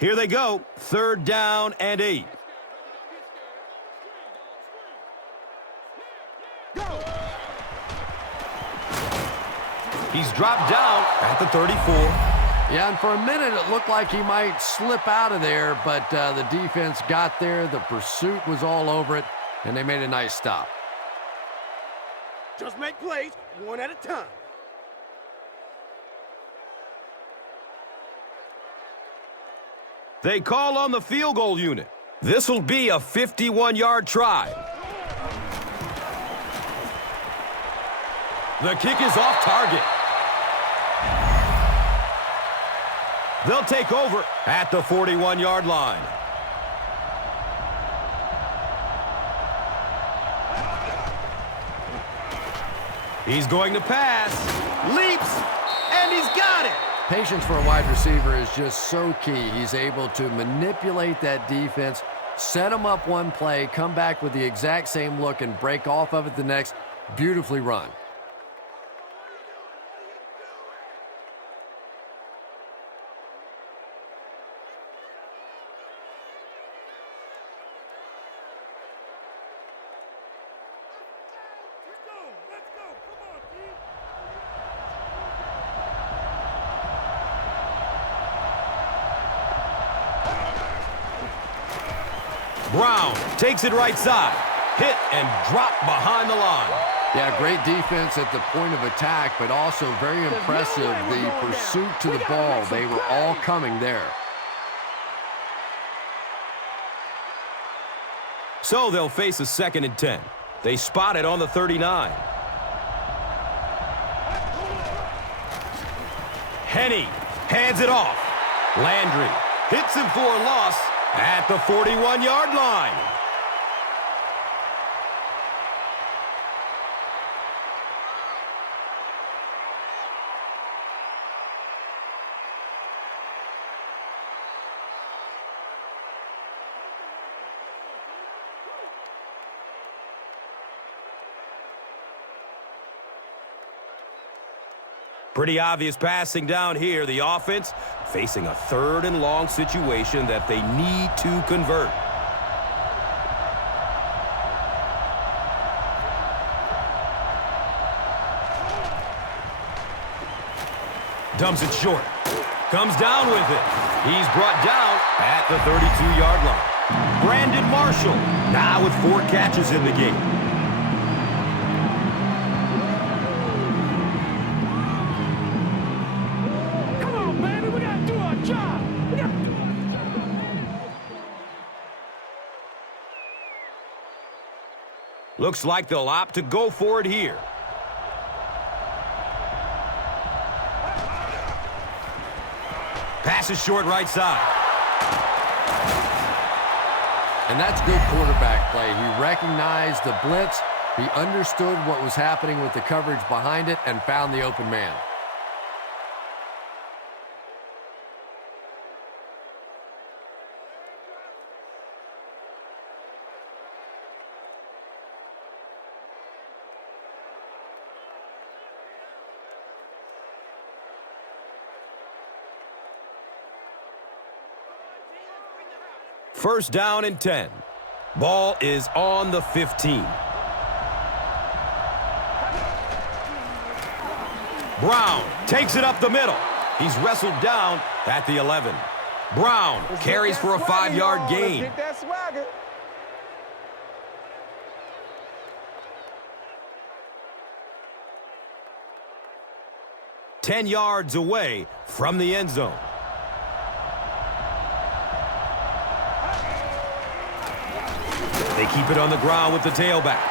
Here they go. Third down and 8. He's dropped down at the 34. Yeah, and for a minute it looked like he might slip out of there, but the defense got there. The pursuit was all over it, and they made a nice stop. Just make plays one at a time. They call on the field goal unit. This will be a 51-yard try. The kick is off target. They'll take over at the 41-yard line. He's going to pass, leaps, and he's got it. Patience for a wide receiver is just so key. He's able to manipulate that defense, set them up one play, come back with the exact same look, and break off of it the next. Beautifully run. Let's go. Come on, team. Brown takes it right side. Hit and drop behind the line. Yeah, great defense at the point of attack, but also very impressive, the pursuit to the ball. They were all coming there. So they'll face a 2nd and 10. They spot it on the 39. Henney hands it off. Landry hits him for a loss at the 41-yard line. Pretty obvious passing down here. The offense facing a 3rd and long situation that they need to convert. Dumps it short. Comes down with it. He's brought down at the 32-yard line. Brandon Marshall now with 4 catches in the game. Looks like they'll opt to go for it here. Passes short right side. And that's good quarterback play. He recognized the blitz. He understood what was happening with the coverage behind it and found the open man. First down and 10. Ball is on the 15. Brown takes it up the middle. He's wrestled down at the 11. Brown carries for a 5-yard gain. Get that swagger. Ten yards away from the end zone. They keep it on the ground with the tailback.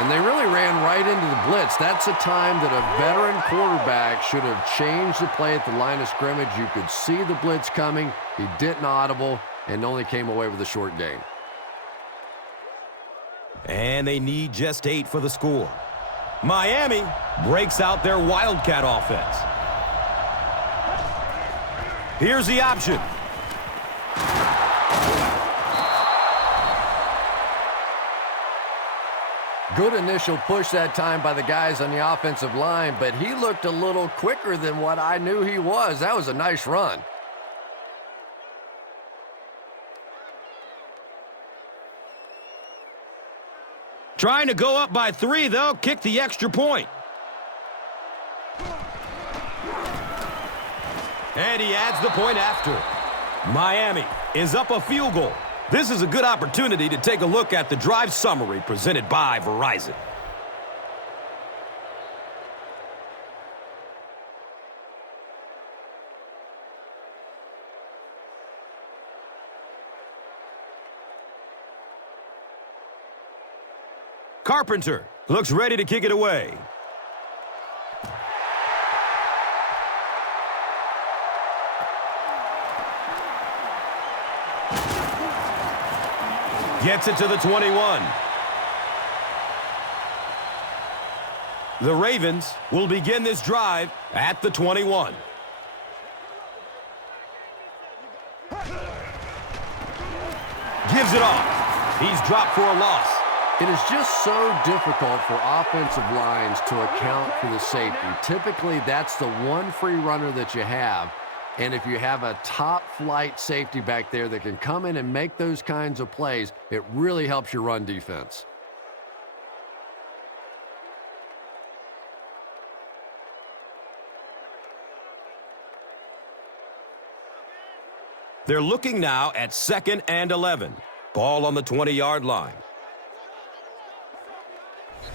And they really ran right into the blitz. That's a time that a veteran quarterback should have changed the play at the line of scrimmage. You could see the blitz coming. He didn't audible and only came away with a short gain. And they need just 8 for the score. Miami breaks out their Wildcat offense. Here's the option. Good initial push that time by the guys on the offensive line, but he looked a little quicker than what I knew he was. That was a nice run. Trying to go up by 3, they'll kick the extra point. And he adds the point after. Miami is up a field goal. This is a good opportunity to take a look at the drive summary presented by Verizon. Carpenter looks ready to kick it away. Gets it to the 21. The Ravens will begin this drive at the 21. Gives it off. He's dropped for a loss. It is just so difficult for offensive lines to account for the safety. Typically, that's the one free runner that you have. And if you have a top-flight safety back there that can come in and make those kinds of plays, it really helps your run defense. They're looking now at 2nd and 11. Ball on the 20-yard line.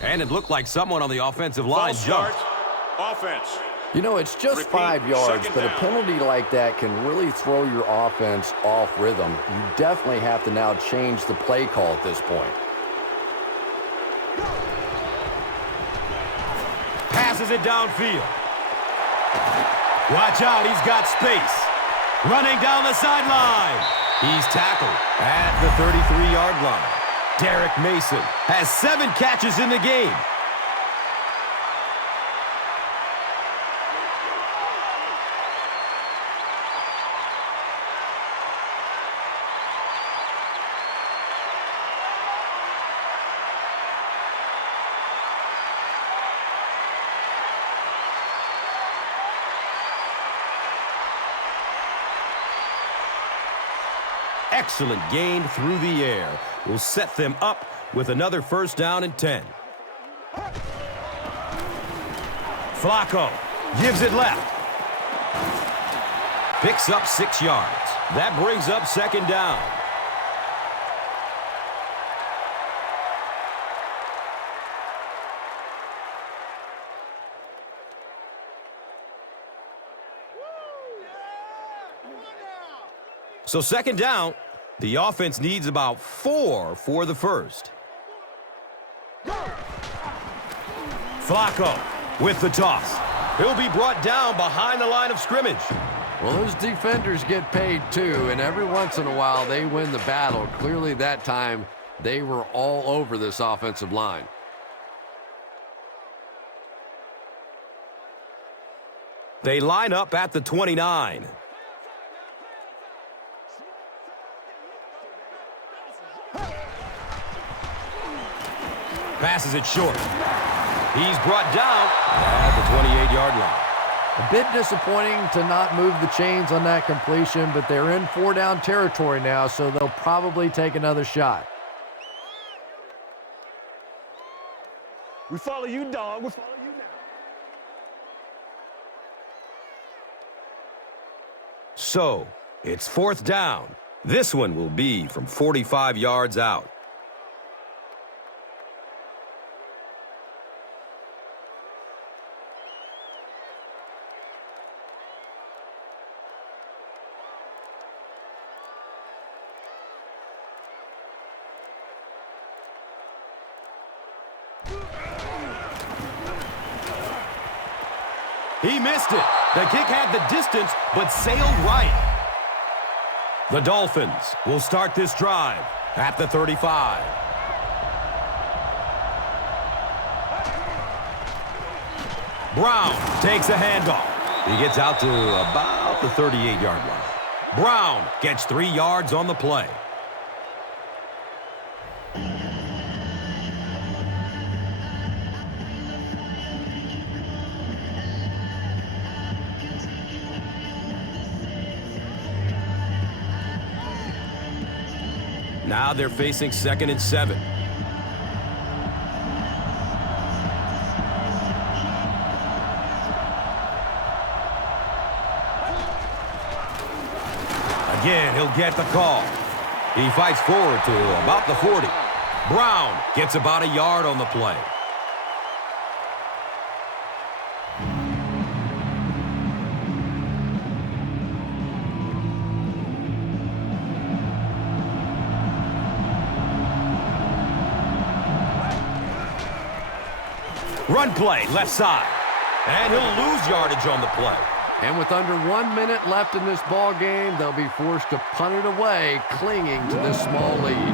And it looked like someone on the offensive line jumped. Offense. You know, it's just Repeat, 5 yards, but a down. penalty like that can really throw your offense off rhythm. You definitely have to now change the play call at this point. Passes it downfield. Watch out, he's got space. Running down the sideline. He's tackled at the 33-yard line. Derek Mason has 7 catches in the game. Excellent gain through the air will set them up with another first down and 10. Flacco gives it left. Picks up 6 yards. That brings up 2nd down. So 2nd down, the offense needs about 4 for the first. Flacco with the toss. He'll be brought down behind the line of scrimmage. Well, those defenders get paid too, and every once in a while they win the battle. Clearly that time they were all over this offensive line. They line up at the 29. Passes it short. He's brought down at the 28-yard line. A bit disappointing to not move the chains on that completion, but they're in 4-down territory now, so they'll probably take another shot. We follow you, dog. We follow you now. So, it's 4th down. This one will be from 45 yards out. He missed it. The kick had the distance, but sailed right. The Dolphins will start this drive at the 35. Brown takes a handoff. He gets out to about the 38-yard line. Brown gets 3 yards on the play. Now they're facing 2nd and 7. Again, he'll get the call. He fights forward to about the 40. Brown gets about a yard on the play. Run play, left side. And he'll lose yardage on the play. And with under 1 minute left in this ball game, they'll be forced to punt it away, clinging to this small lead.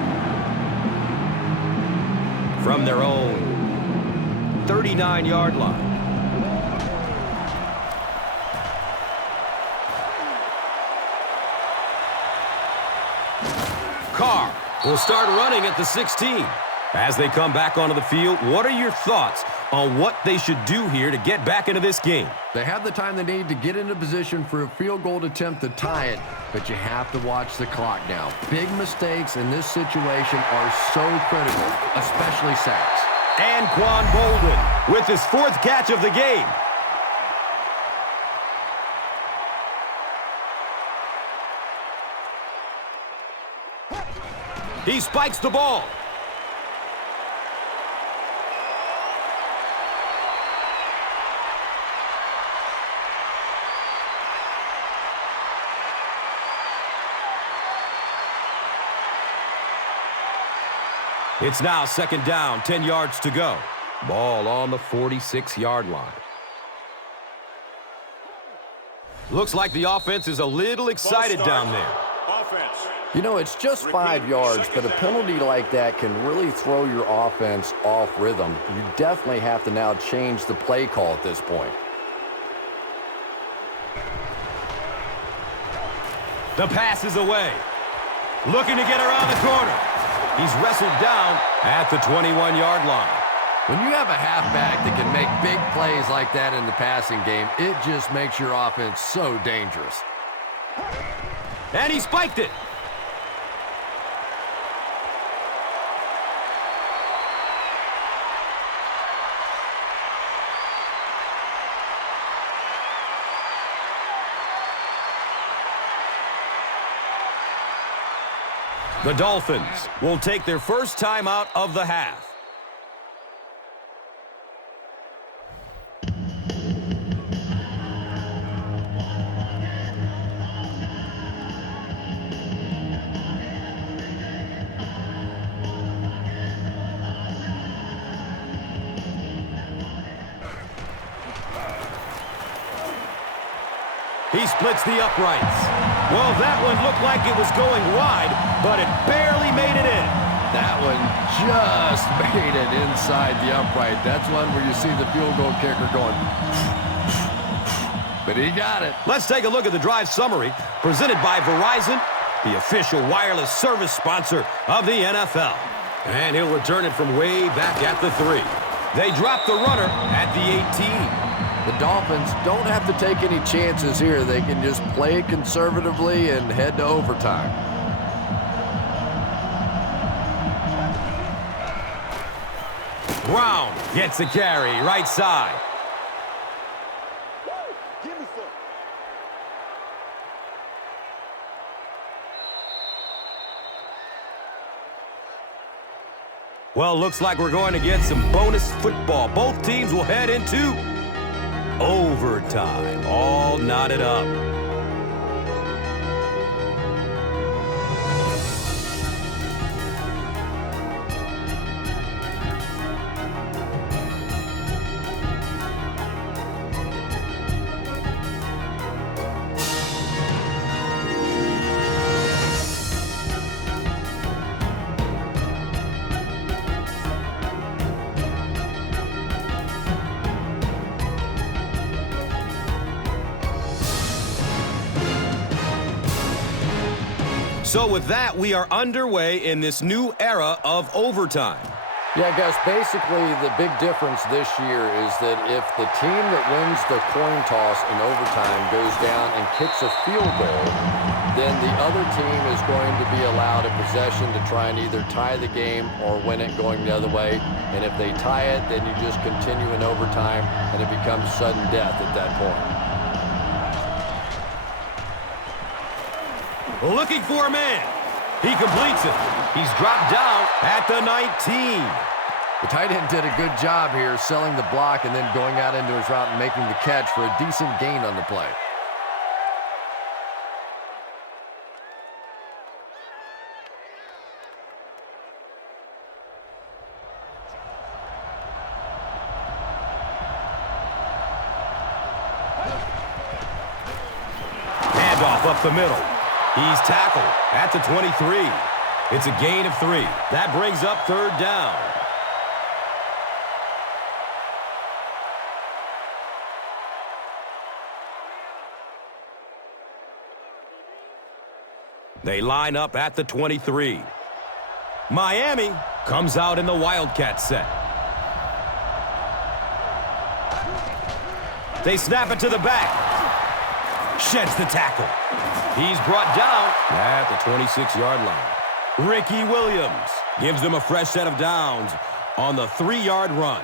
From their own 39-yard line. Carr will start running at the 16. As they come back onto the field, what are your thoughts on what they should do here to get back into this game? They have the time they need to get into position for a field goal attempt to tie it, but you have to watch the clock now. Big mistakes in this situation are so critical, especially sacks. Anquan Bolden with his 4th catch of the game. He spikes the ball. It's now 2nd down, 10 yards to go. Ball on the 46-yard line. Looks like the offense is a little excited down there. Offense. You know, it's just 5 yards, but a penalty like that can really throw your offense off rhythm. You definitely have to now change the play call at this point. The pass is away. Looking to get around the corner. He's wrestled down at the 21-yard line. When you have a halfback that can make big plays like that in the passing game, it just makes your offense so dangerous. And he spiked it. The Dolphins will take their first time out of the half. He splits the uprights. Well, that one looked like it was going wide, but it barely made it in. That one just made it inside the upright. That's one where you see the field goal kicker going, but he got it. Let's take a look at the drive summary presented by Verizon, the official wireless service sponsor of the NFL. And he'll return it from way back at the 3. They drop the runner at the 18. The Dolphins don't have to take any chances here. They can just play it conservatively and head to overtime. Brown gets a carry, right side. Give me some. Well, looks like we're going to get some bonus football. Both teams will head into overtime, all knotted up. So with that, we are underway in this new era of overtime. Yeah, Gus, basically the big difference this year is that if the team that wins the coin toss in overtime goes down and kicks a field goal, then the other team is going to be allowed a possession to try and either tie the game or win it going the other way. And if they tie it, then you just continue in overtime, and it becomes sudden death at that point. looking for a man. He completes it. He's dropped down at the 19. The tight end did a good job here selling the block and then going out into his route and making the catch for a decent gain on the play. Handoff up the middle. He's tackled at the 23. It's a gain of 3. That brings up third down. They line up at the 23. Miami comes out in the Wildcat set. They snap it to the back. Sheds the tackle. He's brought down at the 26-yard line. Ricky Williams gives them a fresh set of downs on the 3-yard run.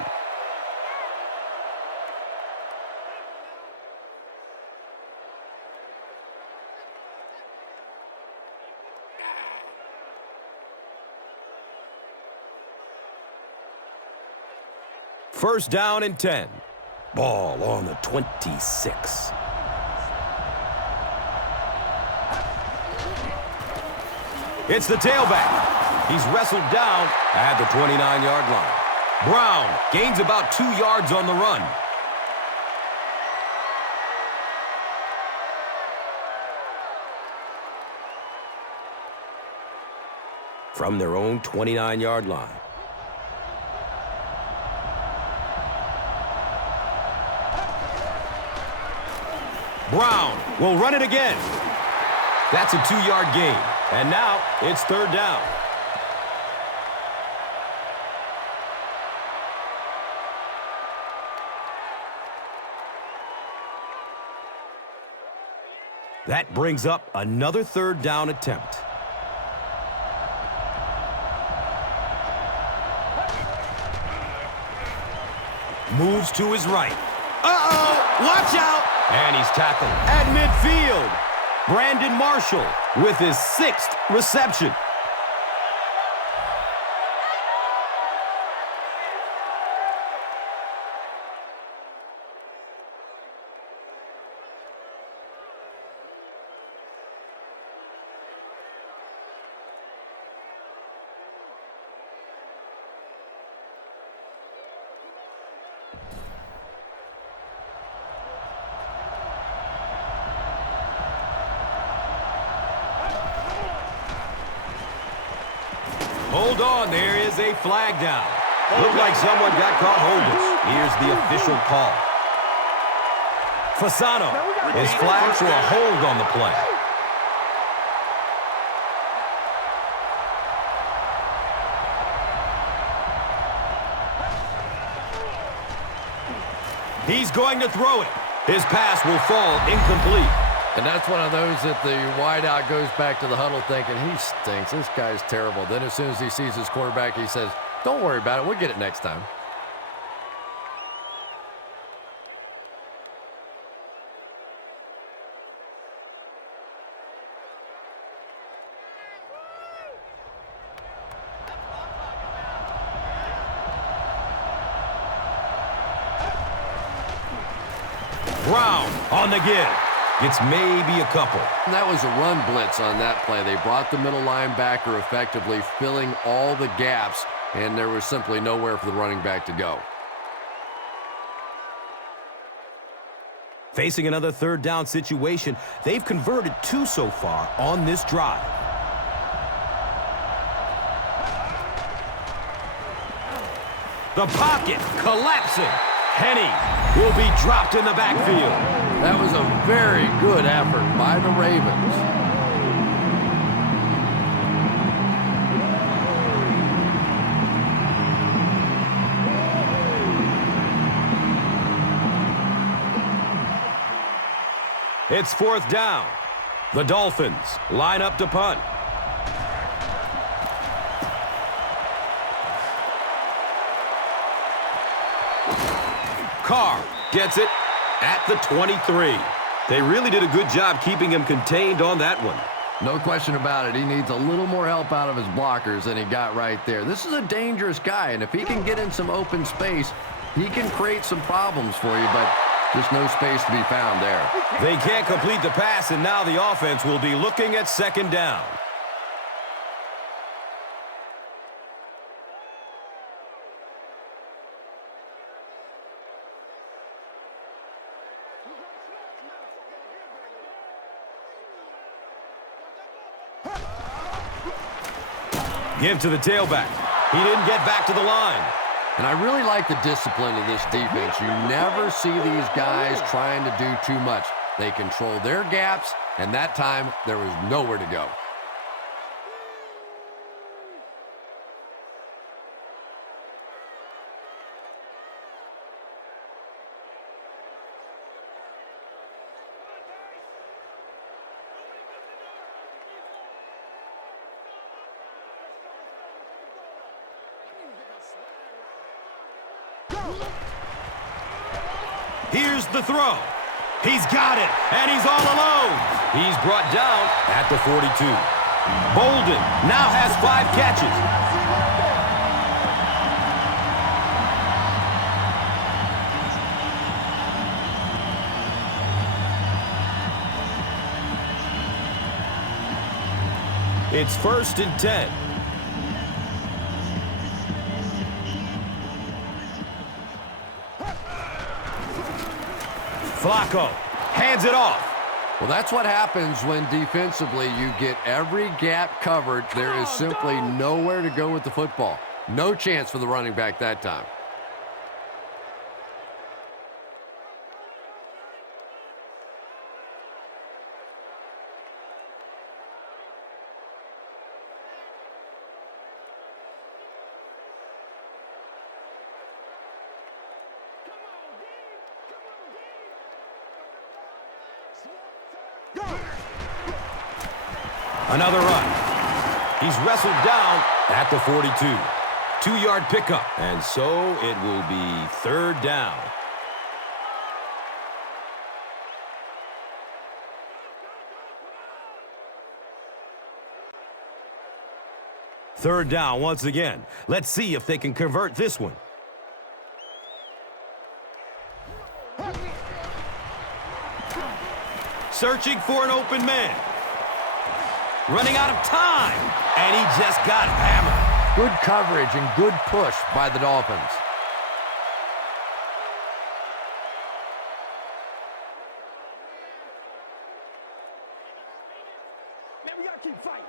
First down and 10. Ball on the 26. It's the tailback. He's wrestled down at the 29-yard line. Brown gains about 2 yards on the run. From their own 29-yard line. Brown will run it again. That's a 2-yard gain. And now it's third down. That brings up another third down attempt. Moves to his right. Uh-oh! Watch out! And he's tackled at midfield. Brandon Marshall with his 6th reception. Hold on, there is a flag down. Looked like someone got caught holding. Here's the official call. Fasano is flagged for a hold on the play. He's going to throw it. His pass will fall incomplete. And that's one of those that the wideout goes back to the huddle thinking, he stinks, this guy's terrible. Then as soon as he sees his quarterback, he says, don't worry about it, we'll get it next time. Brown on the give. Gets maybe a couple. That was a run blitz on that play. They brought the middle linebacker effectively, filling all the gaps, and there was simply nowhere for the running back to go. Facing another third down situation, they've converted 2 so far on this drive. The pocket collapsing. Henny will be dropped in the backfield. That was a very good effort by the Ravens. It's fourth down. The Dolphins line up to punt. Carr gets it at the 23. They really did a good job keeping him contained on that one. No question about it. He needs a little more help out of his blockers than he got right there. This is a dangerous guy, and if he can get in some open space, he can create some problems for you, but just no space to be found there. They can't complete the pass, and now the offense will be looking at second down. Give to the tailback. He didn't get back to the line. And I really like the discipline of this defense. You never see these guys trying to do too much. They control their gaps, and that time there was nowhere to go. Here's the throw. He's got it, and he's all alone. He's brought down at the 42. Bolden now has 5 catches. It's 1st and 10. Flacco hands it off. Well, that's what happens when defensively you get every gap covered. There is simply nowhere to go with the football. No chance for the running back that time. Another run. He's wrestled down at the 42. 2-yard pickup, and so it will be 3rd down. Third down once again. Let's see if they can convert this one. Searching for an open man. Running out of time, and he just got hammered. Good coverage and good push by the Dolphins. Man, we gotta keep fighting.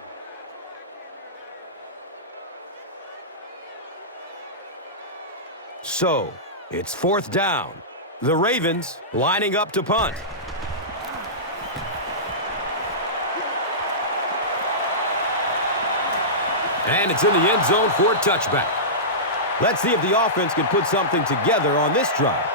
So, it's 4th down. The Ravens lining up to punt. And it's in the end zone for a touchback. Let's see if the offense can put something together on this drive.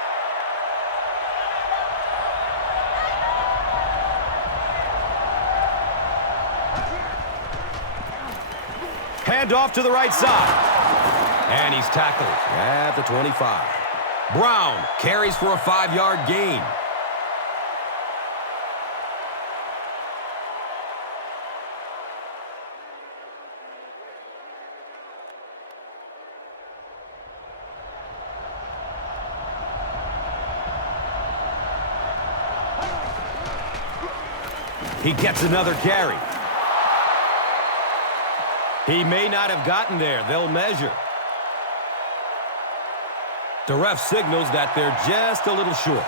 Hand off to the right side. And he's tackled at the 25. Brown carries for a 5-yard gain. He gets another carry. He may not have gotten there. They'll measure. The ref signals that they're just a little short.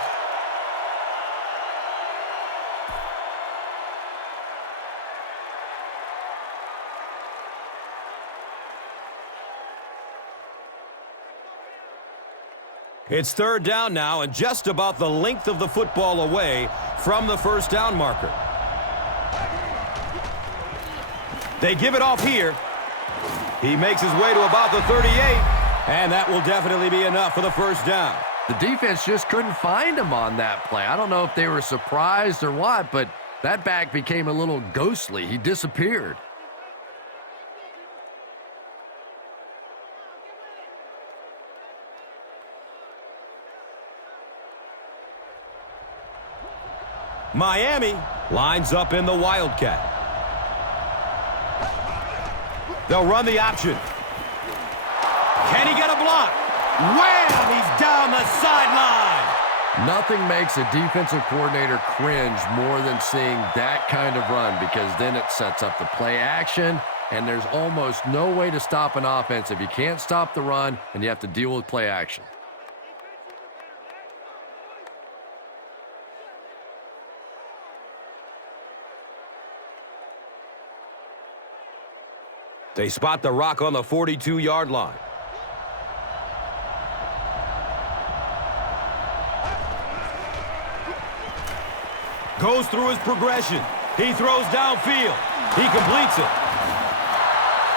It's 3rd down now and just about the length of the football away from the 1st down marker. They give it off here. He makes his way to about the 38, and that will definitely be enough for the 1st down. The defense just couldn't find him on that play. I don't know if they were surprised or what, but that back became a little ghostly. He disappeared. Miami lines up in the Wildcat. They'll run the option. Can he get a block? Wham! He's down the sideline. Nothing makes a defensive coordinator cringe more than seeing that kind of run, because then it sets up the play action, and there's almost no way to stop an offense if you can't stop the run and you have to deal with play action. They spot the rock on the 42-yard line. Goes through his progression. He throws downfield. He completes it.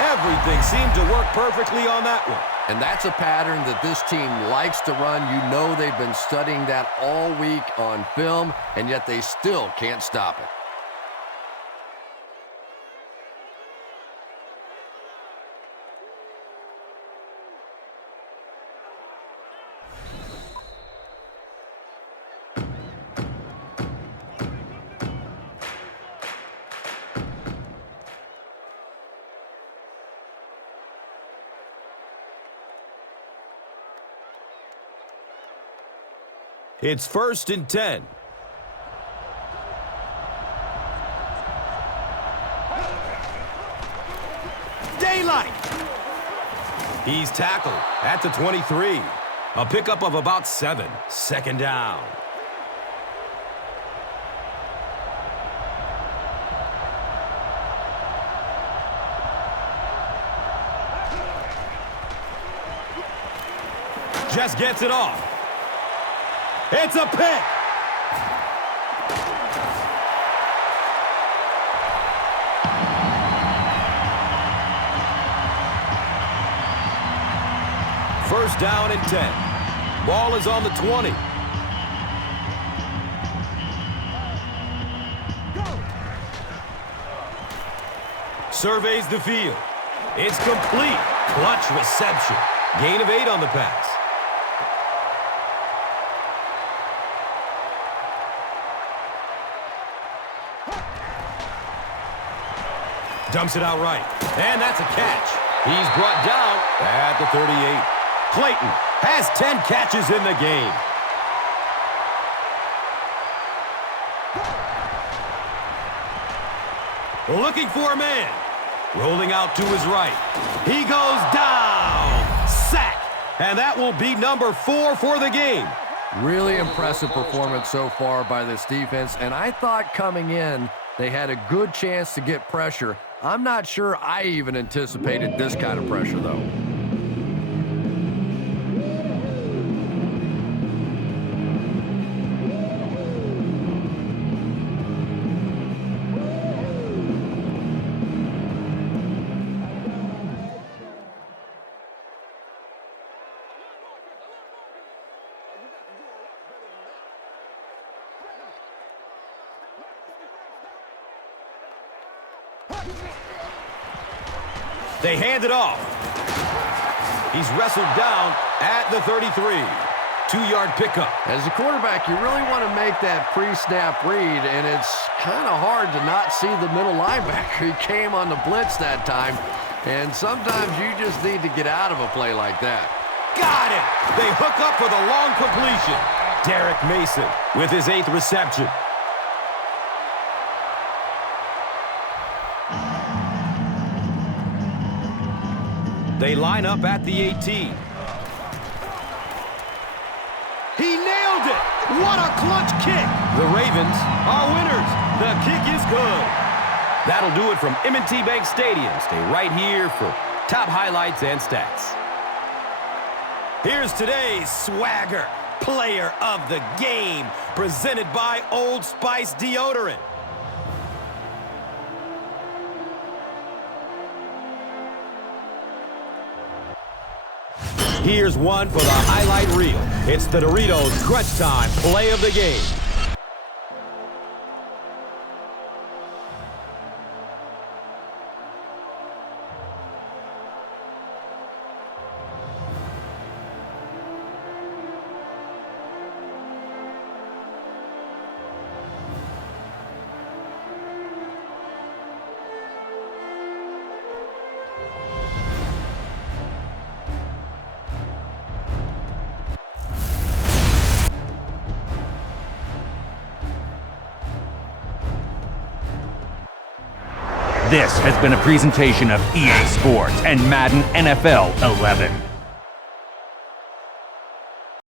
Everything seemed to work perfectly on that one. And that's a pattern that this team likes to run. You know they've been studying that all week on film, and yet they still can't stop it. It's 1st and 10. Daylight. He's tackled at the 23. A pickup of about 7. 2nd down. Just gets it off. It's a pick. First down and 10. Ball is on the 20. Surveys the field. It's complete. Clutch reception. Gain of 8 on the pass. Dumps it out right. And that's a catch. He's brought down at the 38. Clayton has 10 catches in the game. Looking for a man. Rolling out to his right. He goes down. Sack. And that will be number 4 for the game. Really impressive performance so far by this defense, and I thought coming in they had a good chance to get pressure. I'm not sure I even anticipated this kind of pressure, though. They hand it off. He's wrestled down at the 33. 2-yard pickup. As a quarterback, you really want to make that pre-snap read, and it's kind of hard to not see the middle linebacker. He came on the blitz that time, and sometimes you just need to get out of a play like that. Got it! They hook up for the long completion. Derek Mason with his 8th reception. They line up at the 18. He nailed it! What a clutch kick! The Ravens are winners. The kick is good. That'll do it from M&T Bank Stadium. Stay right here for top highlights and stats. Here's today's swagger player of the game, presented by Old Spice Deodorant. Here's one for the highlight reel. It's the Doritos Crunch Time play of the game. This has been a presentation of EA Sports and Madden NFL 11.